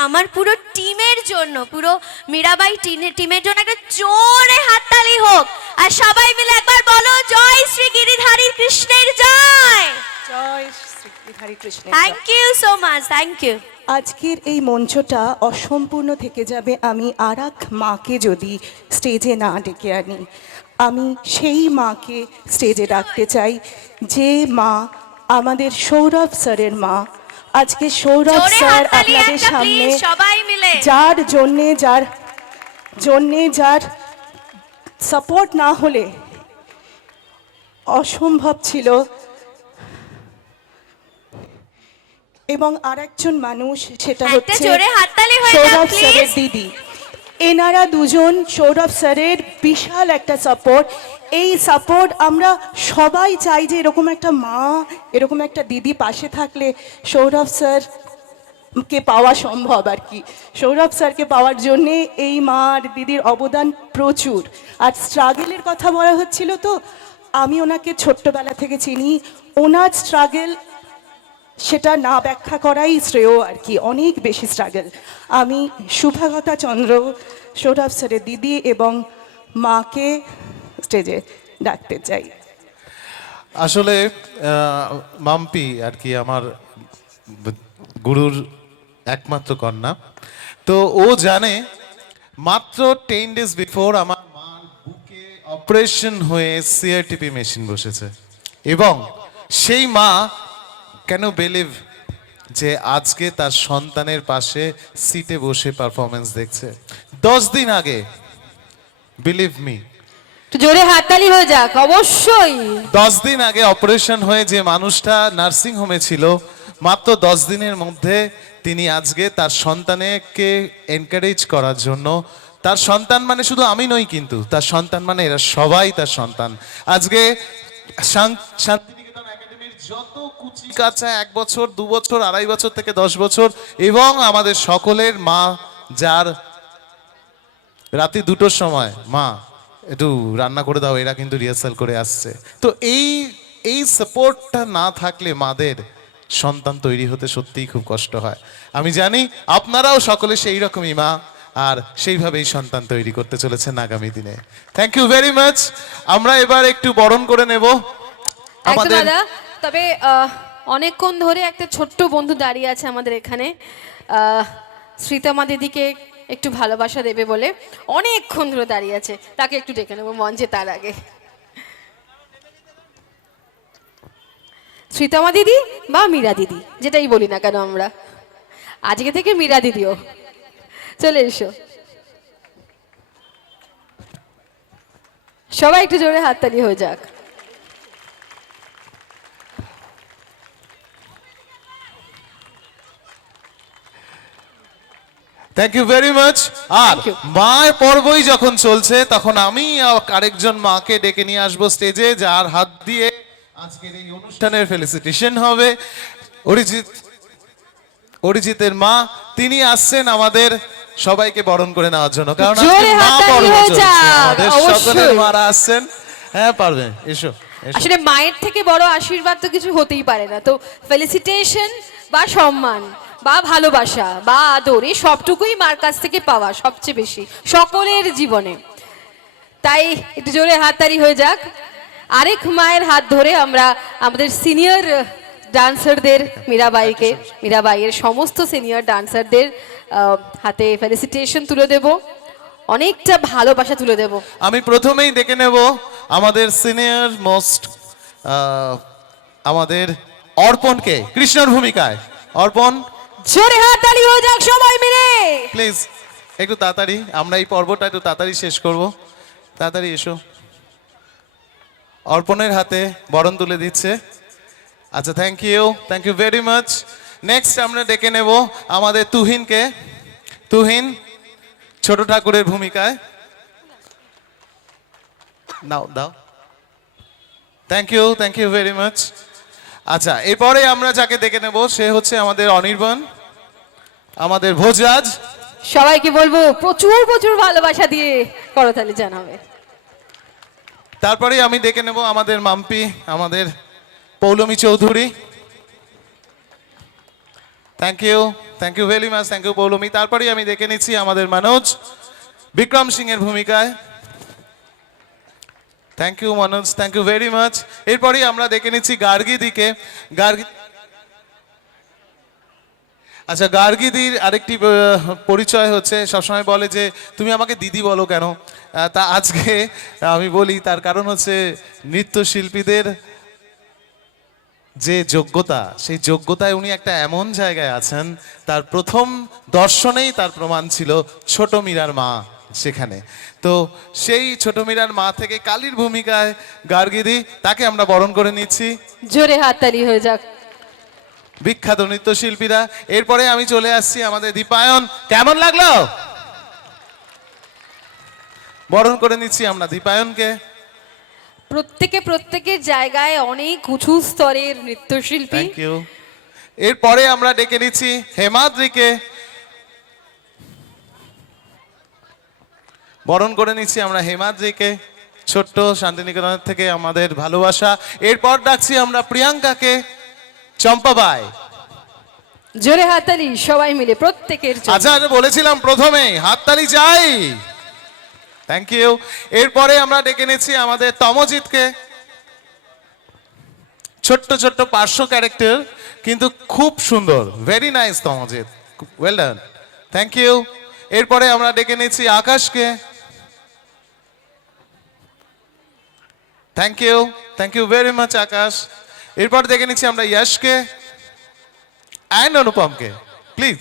আমার পুরো টিমের জন্য, পুরো মীরাবাই টিমের জন্য একটা জোরে হাততালি হোক, আর সবাই মিলে একবার বলো জয় শ্রী গিরিধারী কৃষ্ণের জয়। জয় শ্রীধারী কৃষ্ণের। Thank you so much, thank you. আজকের এই মঞ্চটা অসম্পূর্ণ থেকে যাবে আমি আর এক মাকে যদি স্টেজে না ডেকে আনি। আমি সেই মাকে স্টেজে ডাকতে চাই, যে মা আমাদের সৌরভ স্যারের মা। আজকে সৌরভ জোরে স্যার হাততালি আপনাদের একটা সামনে, please, সবাই মিলে। যার যার সাপোর্ট না হলে অসম্ভব ছিল। এবং আরেকজন মানুষ, সেটা একটা হচ্ছে জোরে হাততালি হয়ে যাক, সৌরভ please। স্যারের দিদি। এনারা দুজন সৌরভ স্যারের বিশাল একটা সাপোর্ট। এই সাপোর্ট আমরা সবাই চাই যে এরকম একটা মা, এরকম একটা দিদি পাশে থাকলে সৌরভ স্যারকে পাওয়া সম্ভব আর কি। সৌরভ স্যারকে পাওয়ার জন্যে এই মা আর দিদির অবদান প্রচুর। আর স্ট্রাগেলের কথা বলা হচ্ছিল, তো আমি ওনাকে ছোট্টবেলা থেকে চিনি। ওনার স্ট্রাগেল সেটা না ব্যাখ্যা করাই শ্রেয় আর কি, অনেক বেশি স্ট্রাগল। আমি শুভাগতা চন্দ্র, সৌরভ স্যারের দিদি এবং মাকে স্টেজে ডাকতে চাই। আসলে মাম্পি আর কি আমার গুরুর একমাত্র কন্যা, তো ও জানে মাত্র 10 days বিফোর আমার মার বুকে অপারেশন হয়ে সিআরটিপি মেশিন বসেছে, এবং সেই মা কেন বিলিভ যে আজকে তার সন্তানের পাশে সিটে বসে পারফরমেন্স দেখছে। 10 দিন আগে, বিলিভ মি, একটু জোরে হাততালি হয়ে যাক অবশ্যই। 10 দিন আগে অপারেশন হয়ে যে মানুষটা নার্সিং হোমে ছিল, মাত্র 10 দিনের মধ্যে তিনি আজকে তার সন্তানকে এনকারেজ করার জন্য, তার সন্তান মানে শুধু আমি নই, কিন্তু তার সন্তান মানে এরা সবাই তার সন্তান। আজকে শান্তিনিকেতন একাডেমির যত কুচি কাঁচা 1 বছর 2 বছর 2.5 বছর থেকে 10 বছর এবং আমাদের সকলের মা, যার রাতে 2টোর সময় মা একটু রান্না করে দাও, এরা কিন্তু রিহার্সাল করে আসছে। তো এই সাপোর্টটা না থাকলে মাদের সন্তান তৈরি হতে সত্যিই খুব কষ্ট হয়। আমি জানি আপনারাও সকলে সেই রকমই মা, আর সেইভাবেই সন্তান তৈরি করতে চলেছেন আগামী দিনে। Thank you very much. আমরা এবার একটু বরণ করে নেব একদম আমাদের দাদা। তবে অনেকক্ষণ ধরে একটা ছোট্ট বন্ধু দাঁড়িয়ে আছে আমাদের এখানে, শ্রীতমা দিদিকে একটু ভালোবাসা দেবে বলে অনেকক্ষণ ধরে দাঁড়িয়ে আছে, তাকে একটু ডেকে নেবো মঞ্চে। তার আগে শ্রীতমা দিদি বা মীরা দিদি, যেটাই বলি না কেন আমরা, আজকে থেকে মীরা দিদিও চলে এসো। সবাই একটু জোরে হাততালি হয়ে যাক। Thank you very much. আর Thank you. মায়ের পর্বই যখন চলছে তখন আমি আরেকজন মাকে ডেকে নিয়ে আসবো স্টেজে, যার হাত দিয়ে আজকের এই অনুষ্ঠানের ফেলিসিটেশন হবে। অরিজিতের মা, তিনি আসছেন আমাদের সবাইকে বরণ করে নেওয়ার জন্য, কারণ আজকে জোরে মা হাততালি পর্ব হয়ে চলছে। যাক, আমাদের সকলের অবশ্যই। মারা আসছেন। হ্যাঁ পারবে, এসো এসো। আসলে মায়ের থেকে বড় আশীর্বাদ তো কিছু হতেই পারে না। তো ফেলিসিটেশন বা সম্মান বা ভালোবাসা বা আদর, এই সবটুকুই মার কাছ থেকে পাওয়া সবচেয়ে বেশি সকলের জীবনে। তাই একটু জোরে হাততালি হয়ে যাক। আরেক মায়ের হাত ধরে আমরা আমাদের সিনিয়র ডান্সারদের, মীরাবাইয়ের সমস্ত সিনিয়র ডান্সারদের হাতে ফেলিসিটেশন তুলে দেব, অনেকটা ভালোবাসা তুলে দেব। আমি প্রথমেই ডেকে নেব আমাদের সিনিয়র মোস্ট আমাদের অর্পণকে কৃষ্ণর ভূমিকায়। অর্পণ, জোরে হাততালি হয়ে যাক সবাই মিলে। প্লিজ একটু তাড়াতাড়ি, আমরা এই পর্বটা একটু তাড়াতাড়ি শেষ করব। তাড়াতাড়ি এসো। অর্পণের হাতে বরণ তুলে দিচ্ছে। আচ্ছা, thank you very much. Next আমরা ডেকে নেব আমাদের তুহিনকে। তুহিন ছোট ঠাকুরের ভূমিকায়। নাও দাও। Thank you very much. আচ্ছা, এরপরে আমরা যাকে ডেকে নেব সে হচ্ছে আমাদের অনির্বাণ, আমাদের ভোজরাজ। সবাইকে বলবো প্রচুর প্রচুর ভালোবাসা দিয়ে করতালি জানাবে। তারপরে আমি ডেকে নেব আমাদের মাম্পি, আমাদের Poulomi Chowdhury. Thank you very much. Thank you Poulomi. তারপরে আমি ডেকে নিচ্ছি আমাদের মনোজ, বিক্রম সিং এর ভূমিকায়। Thank you Manoj, thank you very much. এরপরে আমরা ডেকে নিচ্ছি গার্গী দিকে। আচ্ছা, গার্গীদির আরেকটি পরিচয় হচ্ছে, সবসময় বলে যে তুমি আমাকে দিদি বলো কেন। তা আজকে আমি বলি, তার কারণ হচ্ছে নৃত্যশিল্পীদের যে যোগ্যতা, সেই যোগ্যতায় উনি একটা এমন জায়গায় আছেন, তার প্রথম দর্শনেই তার প্রমাণ ছিল ছোট মীরার মা সেখানে। তো সেই ছোট মীরার মা থেকে কালীর ভূমিকায় গার্গীদি, তাকে আমরা বরণ করে নিচ্ছি। জোরে হাততালি হয়ে যাক। বিখ্যাত নৃত্যশিল্পীরা। এরপরে আমি চলে আসছি আমাদের দীপায়ন। কেমন লাগলো? বরণ করে নিচ্ছি আমরা দীপায়নকে। প্রত্যেকের জায়গায় অনেক উঁচু স্তরের নৃত্যশিল্পী। Thank you. এরপরে আমরা ডেকে নিচ্ছি হেমাদ্রিকে। বরণ করে নিচ্ছি আমরা হেমাদ্রিকে, ছোট্ট শান্তিনিকেতনের থেকে আমাদের ভালোবাসা। এরপর ডাকছি আমরা প্রিয়াঙ্কাকে, চম্পাবাই। জোরে হাততালি সবাই মিলে প্রত্যেকের জন্য। আচ্ছা, বলেছিলাম প্রথমে হাততালি চাই। Thank you. এরপরে আমরা ডেকে নিচ্ছি আমাদের তমজিৎকে। ছোট্ট ছোট্ট পার্শ্ব ক্যারেক্টার, কিন্তু খুব সুন্দর। Very nice Tamojit, well done. Thank you. এরপরে আমরা ডেকে নিচ্ছি আকাশকে। Thank you very much Akash. এরপর ডেকে নিচ্ছি আমরা যশকে অ্যান্ড অনুপমকে, প্লিজ।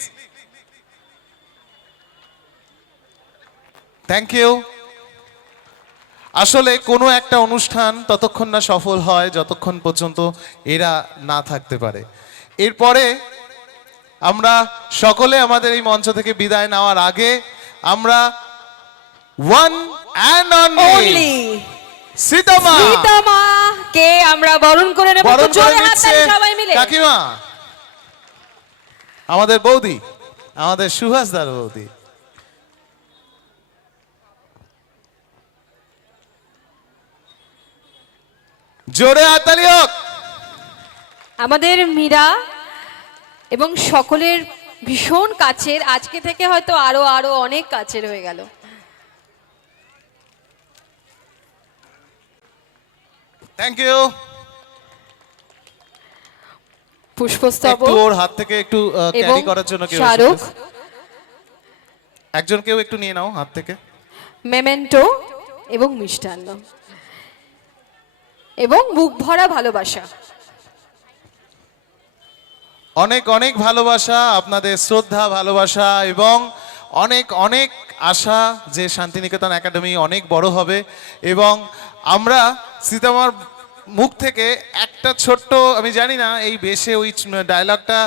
Thank you. আসলে কোনো একটা অনুষ্ঠান ততক্ষণ না সফল হয় যতক্ষণ পর্যন্ত এরা না থাকতে পারে। এরপরে আমরা সকলে আমাদের এই মঞ্চ থেকে বিদায় নেওয়ার আগে আমরা ওয়ান অ্যান্ড অনলি অনলি সীতামা সীতামা কে আমরা বরণ করে নেব, বরণ তো করে জোরে নিচ্ছে হাততালি সবাই মিলে। কাকিমা, আমাদের বৌদি, আমাদের সুভাষদার বৌদি। জোরে হাততালি হোক। আমাদের মীরা এবং সকলের ভীষণ কাছের, আজকে থেকে হয়তো আরো আরো অনেক কাছের হয়ে গেল। Thank you. পুষ্পস্তবক একটু ওর হাত থেকে একটু এবং ক্যারি করার জন্য কেউ স্মারক, এসো, please। একজন কেউ একটু নিয়ে নাও হাত থেকে। মেমেন্টো এবং মিষ্টান্ন এবং বুক ভরা ভালোবাসা। অনেক অনেক ভালোবাসা, আপনাদের শ্রদ্ধা, ভালোবাসা এবং অনেক অনেক আশা যে শান্তিনিকেতন একাডেমি অনেক বড় হবে। এবং আমরা সীতামার মুখ থেকে একটা ছোট্ট, আমি জানি না এই বেশে ওই ডায়লগটা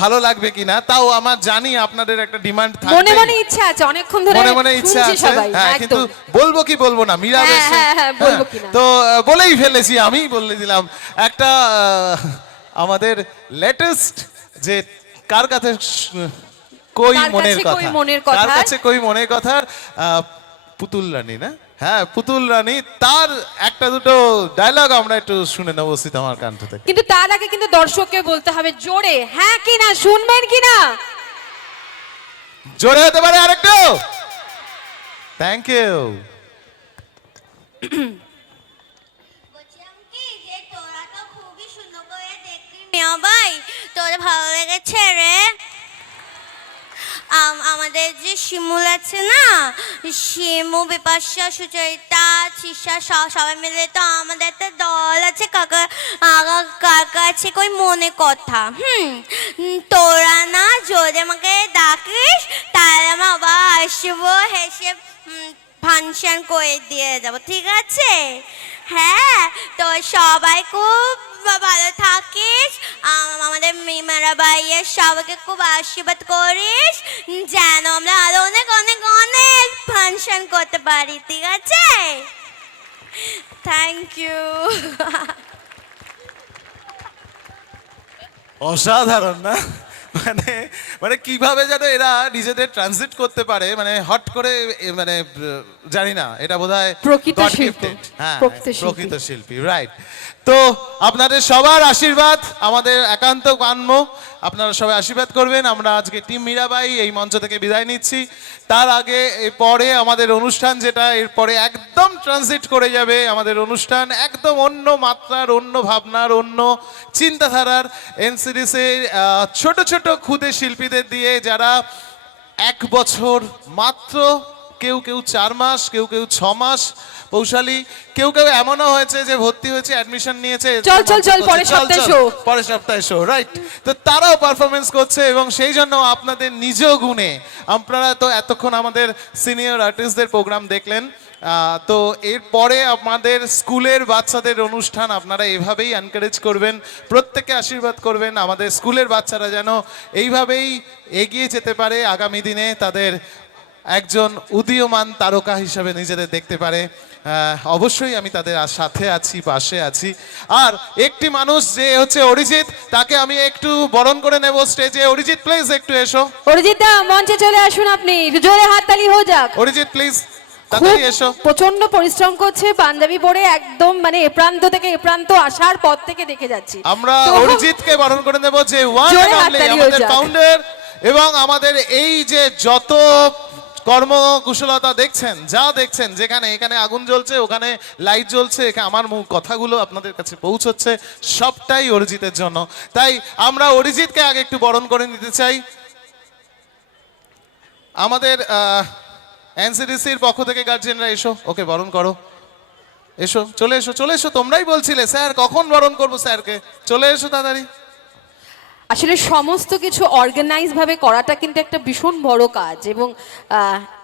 ভালো লাগবে কিনা, তাও আমার জানি আপনাদের একটা ডিমান্ড থাকবে, মনে মনে ইচ্ছা আছে, অনেকক্ষণ ধরে মনে মনে ইচ্ছা শুনছি আছে। সবাই, হ্যাঁ, কিন্তু একদম। বলবো কি বলবো না, মীরা হ্যাঁ, বেশে, হ্যাঁ, বলবো কিনা। তো বলেই ফেলেছি, আমি বলে দিলাম একটা আমাদের লেটেস্ট যে কার কাছে কই কার মনের কাছে কথা, কই মনের কথা। কার কাছে কই মনের কথা, পুতুল রানী না, হ্যাঁ পুতুল রানী, তার একটা দুটো ডায়লগ আমরা একটু শুনে নেবো সীতামার কাণ্ঠ থেকে। কিন্তু তার আগে কিন্তু দর্শককে বলতে হবে জোরে হ্যাঁ কি না, শুনবেন কি না? জোরে হতে পারে আরেকটু? Thank you. বলছিলাম কি যে তোরা তো খুবই সুন্দর করে দেখলি মিয়া ভাই, তোর ভালো লেগেছে রে? আমাদের যে শিমুল আছে না, শিমু, বিপাশা, সুচরিতা, তৃষা, সবাই মিলে তো আমাদের একটা দল আছে, কাকা আছে কই মনে কথা। তোরা না যদি আমাকে ডাকিস তাহলে আমি আবার আসবো, হেসে ফাংশন করে দিয়ে যাব, ঠিক আছে? হ্যাঁ, তো সবাই খুব ভালো থাকিস, আমাদের মিমারা ভাইয়ের সবাইকে খুব আশীর্বাদ করিস যেন আমরা আরো অনেক অনেক অনেক ফাংশন করতে পারি, ঠিক আছে? Thank you. অসাধারণ না? মানে মানে কিভাবে যেন এরা নিজেদের ট্রানজিট করতে পারে, মানে হট করে মানে জানি না, এটা বোধহয় প্রকৃত God শিল্পী। gifted। হ্যাঁ, প্রকৃত শিল্পী। প্রকৃত শিল্পী, রাইট। তো আপনাদের সবার আশীর্বাদ আমাদের একান্ত কাম্য, আপনারা সবাই আশীর্বাদ করবেন। আমরা আজকে টিম মীরাবাই এই মঞ্চ থেকে বিদায় নিচ্ছি। তার আগে পরে আমাদের অনুষ্ঠান, যেটা এরপরে একদম ট্রানজিট করে যাবে, আমাদের অনুষ্ঠান একদম অন্য মাত্রার, অন্য ভাবনার, অন্য চিন্তাধারার, এনসিডিসির ছোট ছোট ক্ষুদে শিল্পীদের দিয়ে, যারা 1 বছর মাত্র, কেউ কেউ 4 মাস, কেউ কেউ 6 মাস, পৌশালী, কেউ কেউ এমনও হয়েছে যে ভর্তি হয়েছে, অ্যাডমিশন নিয়েছে, চল, পরের সপ্তাহে show। পরের সপ্তাহে শো, রাইট। তো তারাও পারফরমেন্স করছে এবং সেই জন্য আপনাদের নিজ গুণে, আপনারা তো এতক্ষণ আমাদের সিনিয়র আর্টিস্টদের প্রোগ্রাম দেখলেন, তো এরপরে আমাদের স্কুলের বাচ্চাদের অনুষ্ঠান আপনারা এভাবেই এনকারেজ করবেন, প্রত্যেকে আশীর্বাদ করবেন আমাদের স্কুলের বাচ্চারা যেন এইভাবেই এগিয়ে যেতে পারে, আগামী দিনে তাদের একজন উদীয়মান তারকা হিসাবে নিজেদের দেখতে পারে। অবশ্যই আমি তাদের সাথে আছি, পাশে আছি। আর একটি মানুষ যে হচ্ছে অরিজিৎ, তাকে আমি একটু বরণ করে নেব স্টেজে। অরিজিৎ প্লিজ একটু এসো। অরিজিৎ দা মঞ্চে চলে আসুন, আপনি জোরে হাততালি হয়ে যাক। অরিজিৎ প্লিজ খুব তাড়াতাড়ি এসো। প্রচন্ড পরিশ্রম করছে, পাঞ্জাবি পরে একদম মানে এ প্রান্ত থেকে এ প্রান্ত আসার পর থেকে দেখে যাচ্ছি। আমরা তো অরিজিৎকে বরণ করে নেব, যে ওয়ান জোরে অ্যান্ড অনলি হাততালি হয়ে আমাদের যাক। ফাউন্ডার, এবং আমাদের এই যে যত কর্মকুশলতা দেখছেন, যা দেখছেন, যেখানে এখানে আগুন জ্বলছে, ওখানে লাইট জ্বলছে, এখানে আমার কথাগুলো আপনাদের কাছে পৌঁছচ্ছে, সবটাই অরিজিতের জন্য। তাই আমরা অরিজিৎকে আগে একটু বরণ করে নিতে চাই। আমাদের এনসিডিসির পক্ষ থেকে গার্জিয়ানরা এসো, ওকে বরণ করো, এসো, চলে এসো, চলে এসো। তোমরাই বলছিলে স্যার কখন বরণ করবো স্যারকে, চলে এসো তাড়াতাড়ি। আসলে সমস্ত কিছু অর্গানাইজ ভাবে করাটা কিন্তু একটা ভীষণ বড় কাজ, এবং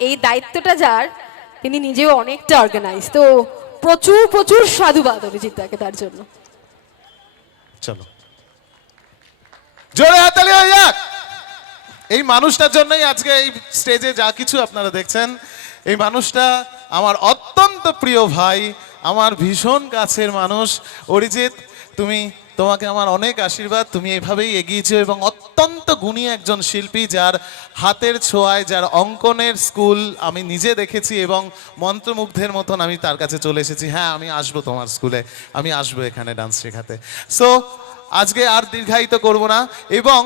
এই দায়িত্বটা যার, তিনি নিজেও অনেকটা অর্গানাইজ। তো প্রচুর প্রচুর সাধুবাদ অরিজিৎ দাকে তার জন্য। চলো। জোরে হাততালি হয়ে যাক এই মানুষটার জন্যই আজকে এই স্টেজে যা কিছু আপনারা দেখছেন। এই মানুষটা আমার অত্যন্ত প্রিয় ভাই, আমার ভীষণ কাছের মানুষ। অরিজিৎ, তোমাকে আমার অনেক আশীর্বাদ, তুমি এভাবেই এগিয়েছো এবং অত্যন্ত গুণী একজন শিল্পী, যার হাতের ছোঁয়ায়, যার অঙ্কনের স্কুল আমি নিজে দেখেছি এবং মন্ত্রমুগ্ধের মতন আমি তার কাছে চলে এসেছি। হ্যাঁ, আমি আসবো তোমার স্কুলে, আমি আসবো এখানে ডান্স শেখাতে। সো আজকে আর দীর্ঘায়িত করব না এবং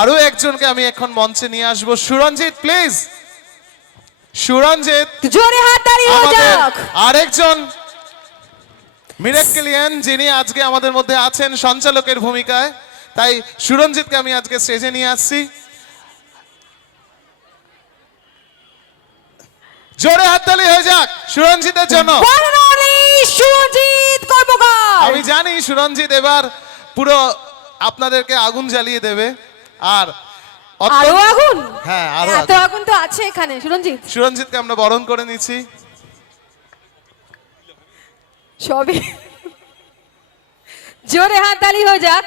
আরো একজনকে আমি এখন মঞ্চে নিয়ে আসবো। সুরঞ্জিত, প্লিজ। সুরঞ্জিত জোরে হাততালি হয়ে আমাদের যাক। আরেকজন মিরাক্কেলিয়ান, যিনি আজকে আমাদের মধ্যে আছেন সঞ্চালকের ভূমিকায়। তাই সুরঞ্জিতকে আমি আজকে স্টেজে নিয়ে আসছি। জোরে হাততালি হয়ে যাক সুরঞ্জিতের জন্য। One and only সুরজিৎ কর্মকার। আমি জানি সুরঞ্জিত এবার পুরো আপনাদেরকে আগুন জ্বালিয়ে দেবে। আর আরো আগুন? হ্যাঁ, আরো এত আগুন। আগুন তো আছে এখানে সুরঞ্জিত। সুরঞ্জিতকে আমরা বরণ করে নিচ্ছি। সবই জোরে হাততালি হয়ে যাক।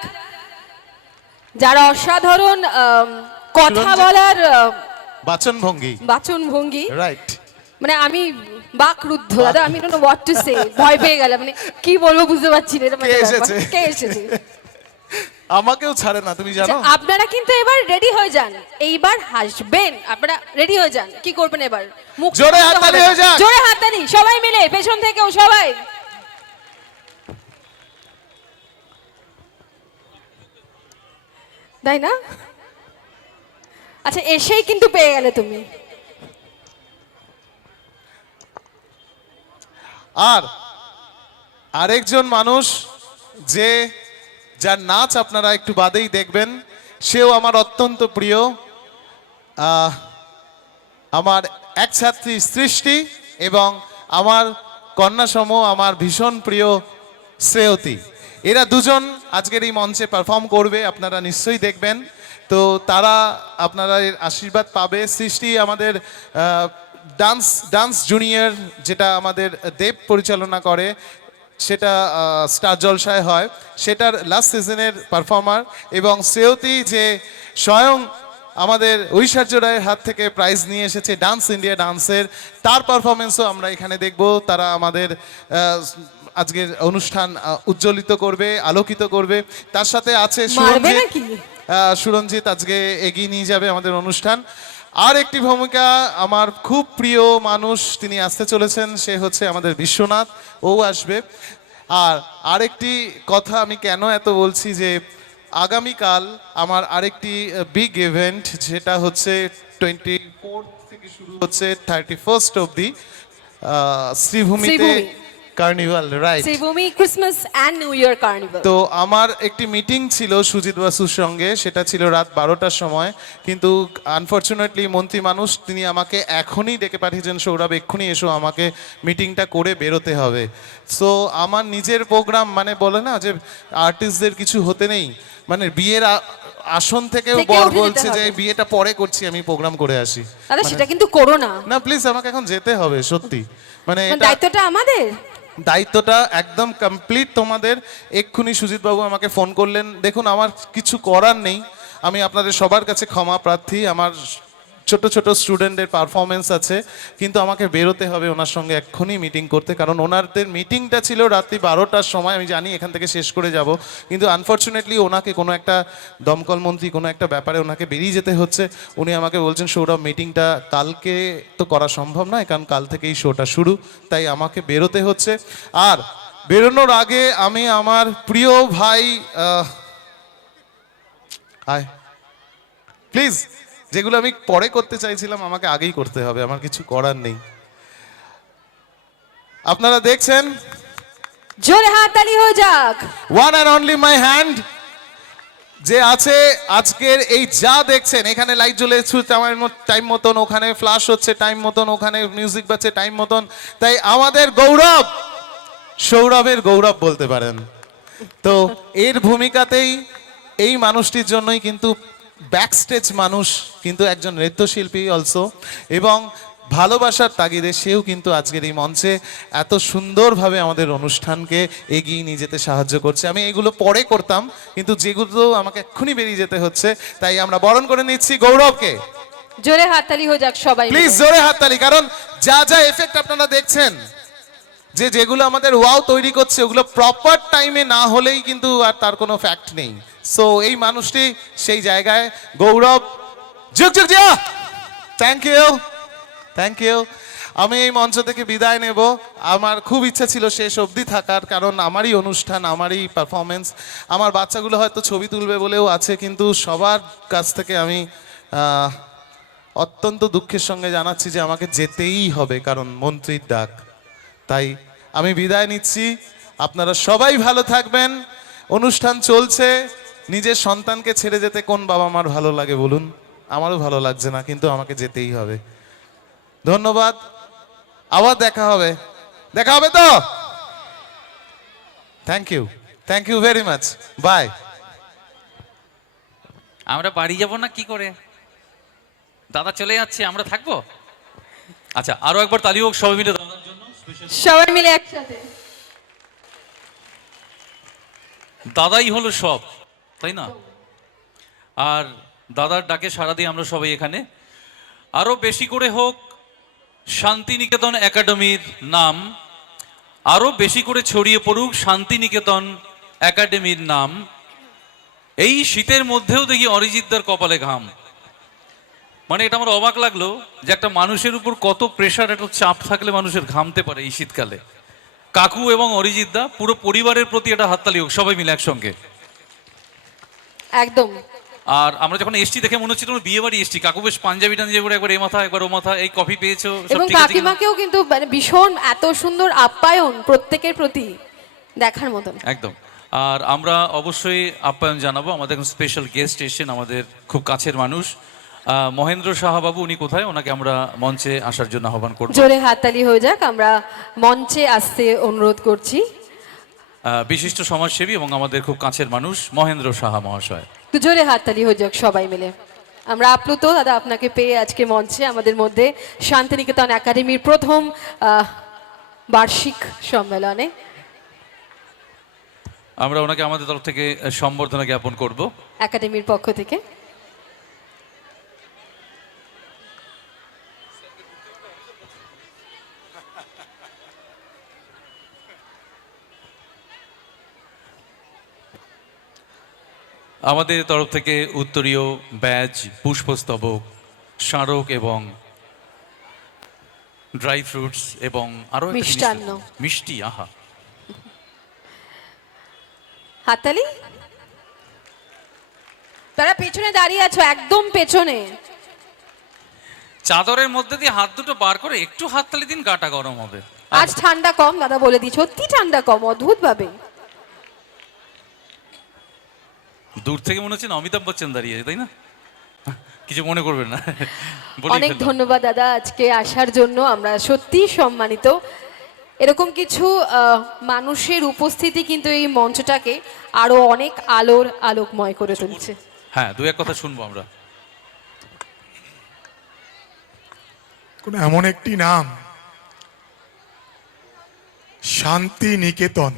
যারা অসাধারণ কথা সুরঞ্জিত। বলার বাচন ভঙ্গি, বাচন ভঙ্গি, রাইট। মানে আমি বাকরুদ্ধ দাদা, আমি don't know what to say, ভয় পেয়ে গেলাম, মানে কি বলবো বুঝতে পারছি না। এরকম কে একটা এসেছে? ব্যাপার। কে এসেছে? আমাকেও ছাড়ে না, তুমি জানো। আচ্ছা, আপনারা কিন্তু এবার রেডি হয়ে যান, এইবার হাসবেন আপনারা, রেডি হয়ে যান। কি করবেন এবার? মুখ জোরে খুলতে হাততালি হবে। হয়ে যাক। জোরে হাততালি সবাই মিলে, পেছন থেকেও সবাই। তাই না? আচ্ছা, এসেই কিন্তু পেয়ে গেলে তুমি। আর আরেকজন মানুষ যার নাচ আপনারা একটু বাদেই দেখবেন, সেও আমার অত্যন্ত প্রিয়। আমার এক ছাত্রী সৃষ্টি এবং আমার কন্যাসম, আমার ভীষণ প্রিয় শ্রেয়তী। এরা দুজন আজকের এই মঞ্চে পারফর্ম করবে, আপনারা নিশ্চয়ই দেখবেন। তো তারা আপনারা এর আশীর্বাদ পাবে। সৃষ্টি আমাদের ডান্স জুনিয়র, যেটা আমাদের দেব পরিচালনা করে, সেটা স্টার জলসায় হয়, সেটার লাস্ট সিজনের পারফর্মার। এবং শ্রেয়তী যে স্বয়ং আমাদের ঐশ্বর্য রায়ের হাত থেকে প্রাইজ নিয়ে এসেছে ডান্স ইন্ডিয়া ডান্সের, তার পারফরমেন্সও আমরা এখানে দেখব। তারা আমাদের আজকের অনুষ্ঠান উজ্জ্বলিত করবে, আলোকিত করবে। তার সাথে আছে মারবে নাকি? সুরঞ্জিত আজকে এগিয়ে নিয়ে যাবে আমাদের অনুষ্ঠান। আর একটি ভূমিকা আমার খুব প্রিয় মানুষ, তিনি আসতে চলেছেন, সে হচ্ছে আমাদের বিশ্বনাথ, ও আসবে। আর আরেকটি কথা আমি কেন এত বলছি, যে আগামীকাল আমার আরেকটি বিগ ইভেন্ট, যেটা হচ্ছে 24 থেকে শুরু হচ্ছে 31 অবধি, শ্রীভূমিতে Sribhumi. Carnival, right. Sribhumi Christmas and New Year carnival. তো আমার একটি মিটিং ছিল সুজিত বাসুর সঙ্গে, সেটা ছিল রাত 12টার সময়। কিন্তু আনফর্চুনেটলি মন্ত্রী মানুষ, তিনি আমাকে এখনই ডেকে পাঠিয়েছেন, সৌরভ এক্ষুনি এসো, আমাকে মিটিংটা করে বেরোতে হবে। সো আমার নিজের প্রোগ্রাম, মানে বলে না যে আর্টিস্টদের কিছু হতে নেই, মানে বিয়ের আসন থেকেও থেকে বর উঠে যেতে বলছে যে হবে। বিয়েটা পরে করছি, আমি প্রোগ্রাম করে আসি। দাদা সেটা কিন্তু করো না, না প্লিজ, আমাকে এখন যেতে হবে সত্যি, মানে এটা দায়িত্বটা আমাদের। দায়িত্বটা একদম কমপ্লিট তোমাদের। এক্ষুনি সুজিতবাবু আমাকে ফোন করলেন। দেখুন, আমার কিছু করার নেই, আমি আপনাদের সবার কাছে ক্ষমা প্রার্থী। আমার ছোট ছোট স্টুডেন্টদের পারফরমেন্স আছে, কিন্তু আমাকে বেরোতে হবে ওনার সঙ্গে এক্ষুনি মিটিং করতে, কারণ ওনাদের মিটিংটা ছিল রাত্রি 12টার সময়। আমি জানি এখান থেকে শেষ করে যাব, কিন্তু আনফর্চুনেটলি ওনাকে কোনো একটা দমকল মন্ত্রী কোনো একটা ব্যাপারে ওনাকে বেরিয়ে যেতে হচ্ছে। উনি আমাকে বলছেন, সৌরভ মিটিংটা কালকে তো করা সম্ভব নয়, কারণ কাল থেকেই শোটা শুরু, তাই আমাকে বেরোতে হচ্ছে। আর বেরোনোর আগে আমি আমার প্রিয় ভাই, প্লিজ, যেগুলো আমি পরে করতে চাইছিলাম আমাকে আগেই করতে হবে, আমার কিছু করার নেই। আপনারা দেখছেন, জোরে হাততালি হয়ে যাক। One and only my hand, যে আছে আজকের এই যা দেখছেন, এখানে লাইট জ্বলে টাইম মতন, ওখানে ফ্লাশ হচ্ছে টাইম মতন, ওখানে মিউজিক বাজছে টাইম মতন। তাই আমাদের গৌরব, সৌরভের গৌরব বলতে পারেন। তো এর ভূমিকাতেই এই মানুষটির জন্যই কিন্তু ব্যাকস্টেজ মানুষ, কিন্তু একজন নৃত্যশিল্পী অলসো, এবং ভালোবাসার তাগিদে সেও কিন্তু আজকের এই মঞ্চে এত সুন্দরভাবে আমাদের অনুষ্ঠানকে এগিয়ে নিয়ে যেতে সাহায্য করছে। আমি এগুলো পরে করতাম, কিন্তু যেগুলো আমাকে এক্ষুনি বেরিয়ে যেতে হচ্ছে, তাই আমরা বরণ করে নিচ্ছি গৌরবকে। জোরে হাততালি হয়ে যাক সবাই মিলে। প্লিজ জোরে হাততালি, কারণ যা যা এফেক্ট আপনারা দেখছেন, যেগুলো আমাদের ওয়াও তৈরি করছে, ওগুলো প্রপার টাইমে না হলেই কিন্তু আর তার কোনো ফ্যাক্ট নেই। সো এই মানুষটি সেই জায়গায়, গৌরব যুগ যুগ যা। Thank you, thank you. আমি এই মঞ্চ থেকে বিদায় নেব। আমার খুব ইচ্ছা ছিল শেষ অবধি থাকার, কারণ আমারই অনুষ্ঠান, আমারই পারফরমেন্স। আমার বাচ্চাগুলো হয়তো ছবি তুলবে বলেও আছে, কিন্তু সবার কাছ থেকে আমি অত্যন্ত দুঃখের সঙ্গে জানাচ্ছি যে আমাকে যেতেই হবে, কারণ মন্ত্রীর ডাক। তাই আমি বিদায় নিচ্ছি। আপনারা সবাই ভালো থাকবেন। অনুষ্ঠান চলছে। নিজের সন্তানকে ছেড়ে যেতে কোন বাবা মার ভালো লাগে বলুন? আমারও ভালো লাগছে না, কিন্তু আমাকে যেতেই হবে। ধন্যবাদ। আবার দেখা হবে, দেখা হবে তো? Thank you very much. Bye. আমরা বাড়ি যাব না কি করে? দাদা চলে যাচ্ছে, আমরা থাকবো। আচ্ছা, আরো একবার তালি হোক সবাই মিলে দাদার জন্য। সবাই মিলে একসাথে। দাদাই হলো সব, তাই না? আর দাদার ডাকে সাড়া দিয়ে আমরা সবাই এখানে। আরো বেশি করে হোক শান্তিনিকেতন একাডেমির নাম, আরো বেশি করে ছড়িয়ে পড়ুক শান্তিনিকেতন একাডেমির নাম। এই শীতের মধ্যেও দেখি অরিজিৎদার কপালে ঘাম। মানে এটা আমার অবাক লাগলো যে একটা মানুষের উপর কত প্রেশার, একটা চাপ থাকলে মানুষের ঘামতে পারে এই শীতকালে। কাকু এবং অরিজিৎদা, পুরো পরিবারের প্রতি একটা হাততালি হোক সবাই মিলে একসঙ্গে। একদম। আর আমরা যখন এসছি দেখে মনে হচ্ছে তোমার বিয়ে বাড়ি এসছি। কাকু বেশ পাঞ্জাবি টাঞ্জাবি করে একবার এই মাথা একবার ও মাথা, এই কফি পেয়েছো সব এবং ঠিক আছে কিনা? কাকিমাকেও কিন্তু মানে ভীষণ এত সুন্দর আপ্যায়ন প্রত্যেকের প্রতি, দেখার মতন। একদম। আর আমরা অবশ্যই আপ্যায়ন জানাবো। আমাদের এখন স্পেশাল গেস্ট এসেছেন, আমাদের খুব কাছের মানুষ মহেন্দ্র সাহা বাবু। উনি কোথায়? ওনাকে আমরা মঞ্চে আসার জন্য আহ্বান করব। জোরে হাততালি হয়ে যাক, আমরা মঞ্চে আসতে অনুরোধ করছি। বিশিষ্ট সমাজসেবী এবং আমাদের খুব কাছের মানুষ মহেন্দ্র সাহা মহাশয়। তো জোরে হাততালি হয়ে যাক সবাই মিলে। আমরা আপ্লুত দাদা আপনাকে পেয়ে আজকে মঞ্চে আমাদের মধ্যে শান্তিনিকেতন একাডেমির প্রথম বার্ষিক সম্মেলনে। আমরা ওনাকে আমাদের তরফ থেকে সম্বর্ধনা জ্ঞাপন করব একাডেমির পক্ষ থেকে। আমাদের তরফ থেকে উত্তরীয় ব্যাজ, পুষ্পস্তবক, স্মারক এবং ড্রাই ফ্রুটস এবং আরো একটা জিনিস মিষ্টান্ন। মিষ্টি। আহা, হাততালি। তারা পেছনে দাঁড়িয়ে আছো, একদম পেছনে। চাদরের মধ্যে দিয়ে হাত দুটো বার করে একটু হাততালি দিন, গাটা গরম হবে। আজ ঠান্ডা কম দাদা বলে দিই, সত্যি ঠান্ডা কম, অদ্ভুত ভাবে। দূর থেকে মনে হচ্ছে না অমিতাভ বচ্চন দাঁড়িয়ে আছে, তাই না? কিছু মনে করবেন না, বলেই অনেক ফেললাম। ধন্যবাদ দাদা আজকে আসার জন্য, আমরা সত্যি সম্মানিত। এরকম কিছু মানুষের উপস্থিতি কিন্তু এই মঞ্চটাকে আরো অনেক আলোকময় করে তুলছে। হ্যাঁ, দু এক কথা শুনবো আমরা। কোন এমন একটি নাম, শান্তি নিকেতন,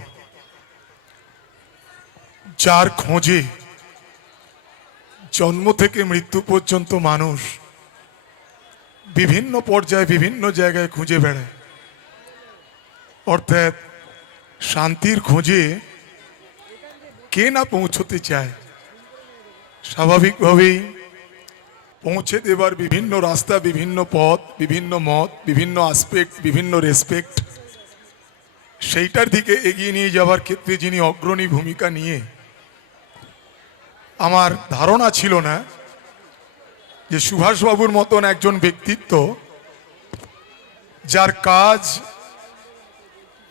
যার খোঁজে জন্ম থেকে মৃত্যু পর্যন্ত মানুষ বিভিন্ন পর্যায়ে বিভিন্ন জায়গায় খুঁজে বেড়ায়। অর্থাৎ শান্তির খোঁজে কে না পৌঁছতে চায়, স্বাভাবিকভাবেই পৌঁছে দেবার বিভিন্ন রাস্তা, বিভিন্ন পথ, বিভিন্ন মত, বিভিন্ন আসপেক্ট, বিভিন্ন রেসপেক্ট, সেইটার দিকে এগিয়ে নিয়ে যাওয়ার ক্ষেত্রে যিনি অগ্রণী ভূমিকা নিয়ে, আমার ধারণা ছিল না যে সুভাষবাবুর মতন একজন ব্যক্তিত্ব, যার কাজ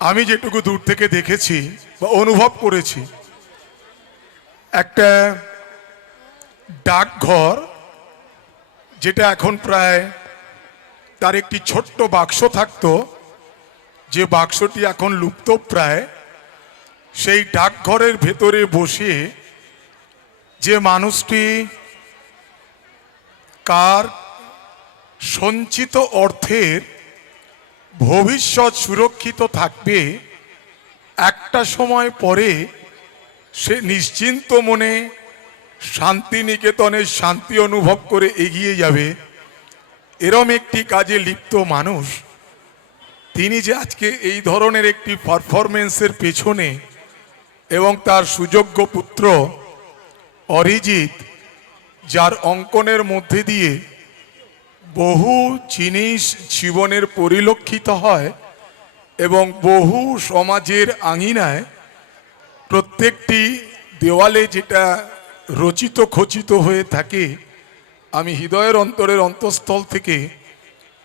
আমি যেটুকু দূর থেকে দেখেছি বা অনুভব করেছি, একটা ডাকঘর যেটা এখন প্রায় তার একটি ছোট্ট বাক্স থাকতো, যে বাক্সটি এখন লুপ্ত প্রায়, সেই ডাকঘরের ভেতরে বসে যে মানুষটি কার সঞ্চিত অর্থের ভবিষ্যৎ সুরক্ষিত থাকবে, একটা সময় পরে সে নিশ্চিন্ত মনে শান্তিনিকেতনের শান্তি অনুভব করে এগিয়ে যাবে। এরম একটি কাজে লিপ্ত মানুষ তিনি যে আজকে এই ধরনের একটি পারফরমেন্সের পেছনে এবং তার সুযোগ্য পুত্র অরিজিৎ, যার অঙ্কনের মধ্যে দিয়ে বহু জিনিস জীবনের পরিলক্ষিত হয় এবং বহু সমাজের আঙিনায় প্রত্যেকটি দেওয়ালে যেটা রচিত খচিত হয়ে থাকে, আমি হৃদয়ের অন্তরের অন্তঃস্থল থেকে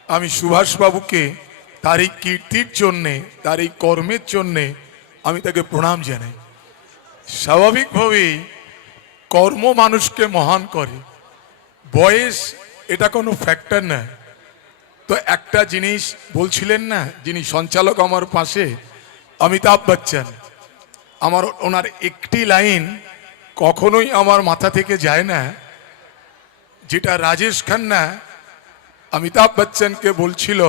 আমি সুভাষবাবুকে তার এই কীর্তির জন্যে, তার এই কর্মের জন্যে আমি তাকে প্রণাম জানাই। স্বাভাবিকভাবেই কর্ম মানুষকে মহান করে, বয়স এটা কোনো ফ্যাক্টর না। তো একটা জিনিস বলছিলেন না যিনি সঞ্চালক আমার পাশে, অমিতাভ বচ্চন, আমার ওনার একটি লাইন কখনোই আমার মাথা থেকে যায় না, যেটা রাজেশ খান্না অমিতাভ বচ্চনকে বলছিল,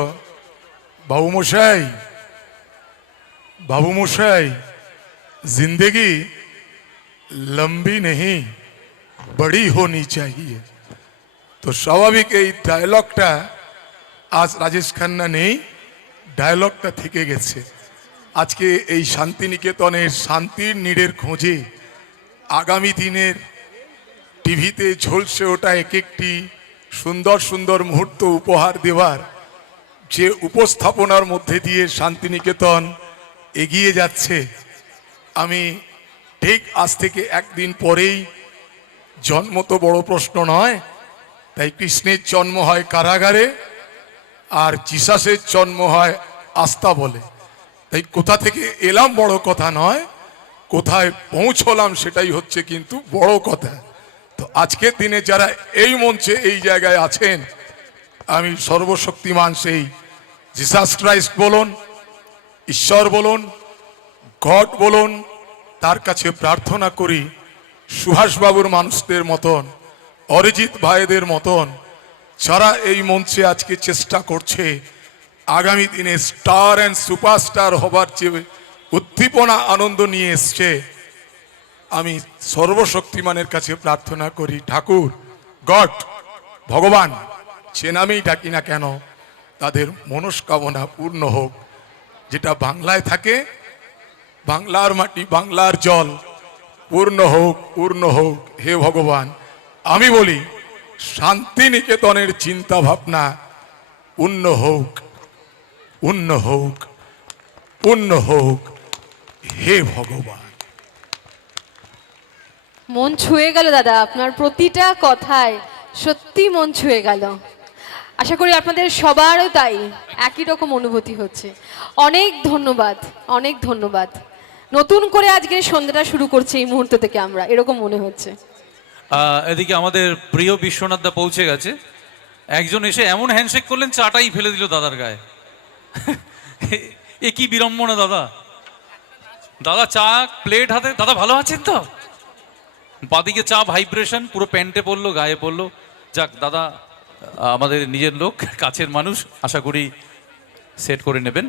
বাবুমশাই বাবুমশাই जिंदगी लंबी नहीं बड़ी होनी चाहिए। তো স্বাভাবিক এই ডায়লগটা আজ রাজেশ খান্না নেই, ডায়লগটা থেকে গেছে। আজকে এই শান্তিনিকেতনের শান্তির নীড়ের খোঁজে আগামী দিনের টিভিতে ঝলসে ওঠা এক একটি সুন্দর সুন্দর মুহূর্ত উপহার দেওয়ার যে উপস্থাপনার মধ্যে দিয়ে শান্তিনিকেতন এগিয়ে যাচ্ছে, আমি ঠিক আজ থেকে একদিন পরেই, জন্ম তো বড় প্রশ্ন নয়, তাই কৃষ্ণের জন্ম হয় কারাগারে আর জিসাসের জন্ম হয় আস্থা বলে। তাই কোথা থেকে এলাম বড় কথা নয়, কোথায় পৌঁছলাম সেটাই হচ্ছে কিন্তু বড় কথা। তো আজকের দিনে যারা এই মঞ্চে এই জায়গায় আছেন, আমি সর্বশক্তিমান সেই জিসাস ক্রাইস্ট বলুন, ঈশ্বর বলুন, গড বলুন, তার কাছে প্রার্থনা করি সুভাষবাবুর মানুষদের মতন, অরিজিৎ ভাইদের মতন যারা এই মঞ্চে আজকে চেষ্টা করছে আগামী দিনে স্টার অ্যান্ড সুপারস্টার হবার যে উদ্দীপনা আনন্দ নিয়ে এসছে, আমি সর্বশক্তিমানের কাছে প্রার্থনা করি, ঠাকুর, গড, ভগবান, সে নামেই ডাকি না কেন, তাদের মনস্কামনা পূর্ণ হোক। যেটা বাংলায় থাকে, বাংলার মাটি বাংলার জল পূর্ণ হোক, পূর্ণ হোক হে ভগবান। আমি বলি শান্তিনিকেতনের চিন্তা ভাবনা পূর্ণ হোক, পূর্ণ হোক, পূর্ণ হোক হে ভগবান। মন ছুঁয়ে গেল দাদা, আপনার প্রতিটা কথায় সত্যি মন ছুঁয়ে গেল। আশা করি আপনাদের সবারও তাই একই রকম অনুভূতি হচ্ছে। অনেক ধন্যবাদ, অনেক ধন্যবাদ। নতুন করে আজকের সন্ধ্যাটা শুরু করছে এই মুহূর্ত থেকে আমরা, এরকম মনে হচ্ছে। এদিকে আমাদের প্রিয় বিশ্বনাথ দা পৌঁছে গেছে। একজন এসে এমন হ্যান্ডশেক করলেন, চাটাই ফেলে দিল দাদার গায়ে। এ কি বিড়ম্বনা দাদা। দাদা চা প্লেট হাতে, দাদা ভালো আছেন তো? বাদিকে চা ভাইব্রেশন পুরো প্যান্টে পড়লো, গায়ে পড়লো। যাক দাদা আমাদের নিজের লোক, কাছের মানুষ, আশা করি সেট করে নেবেন।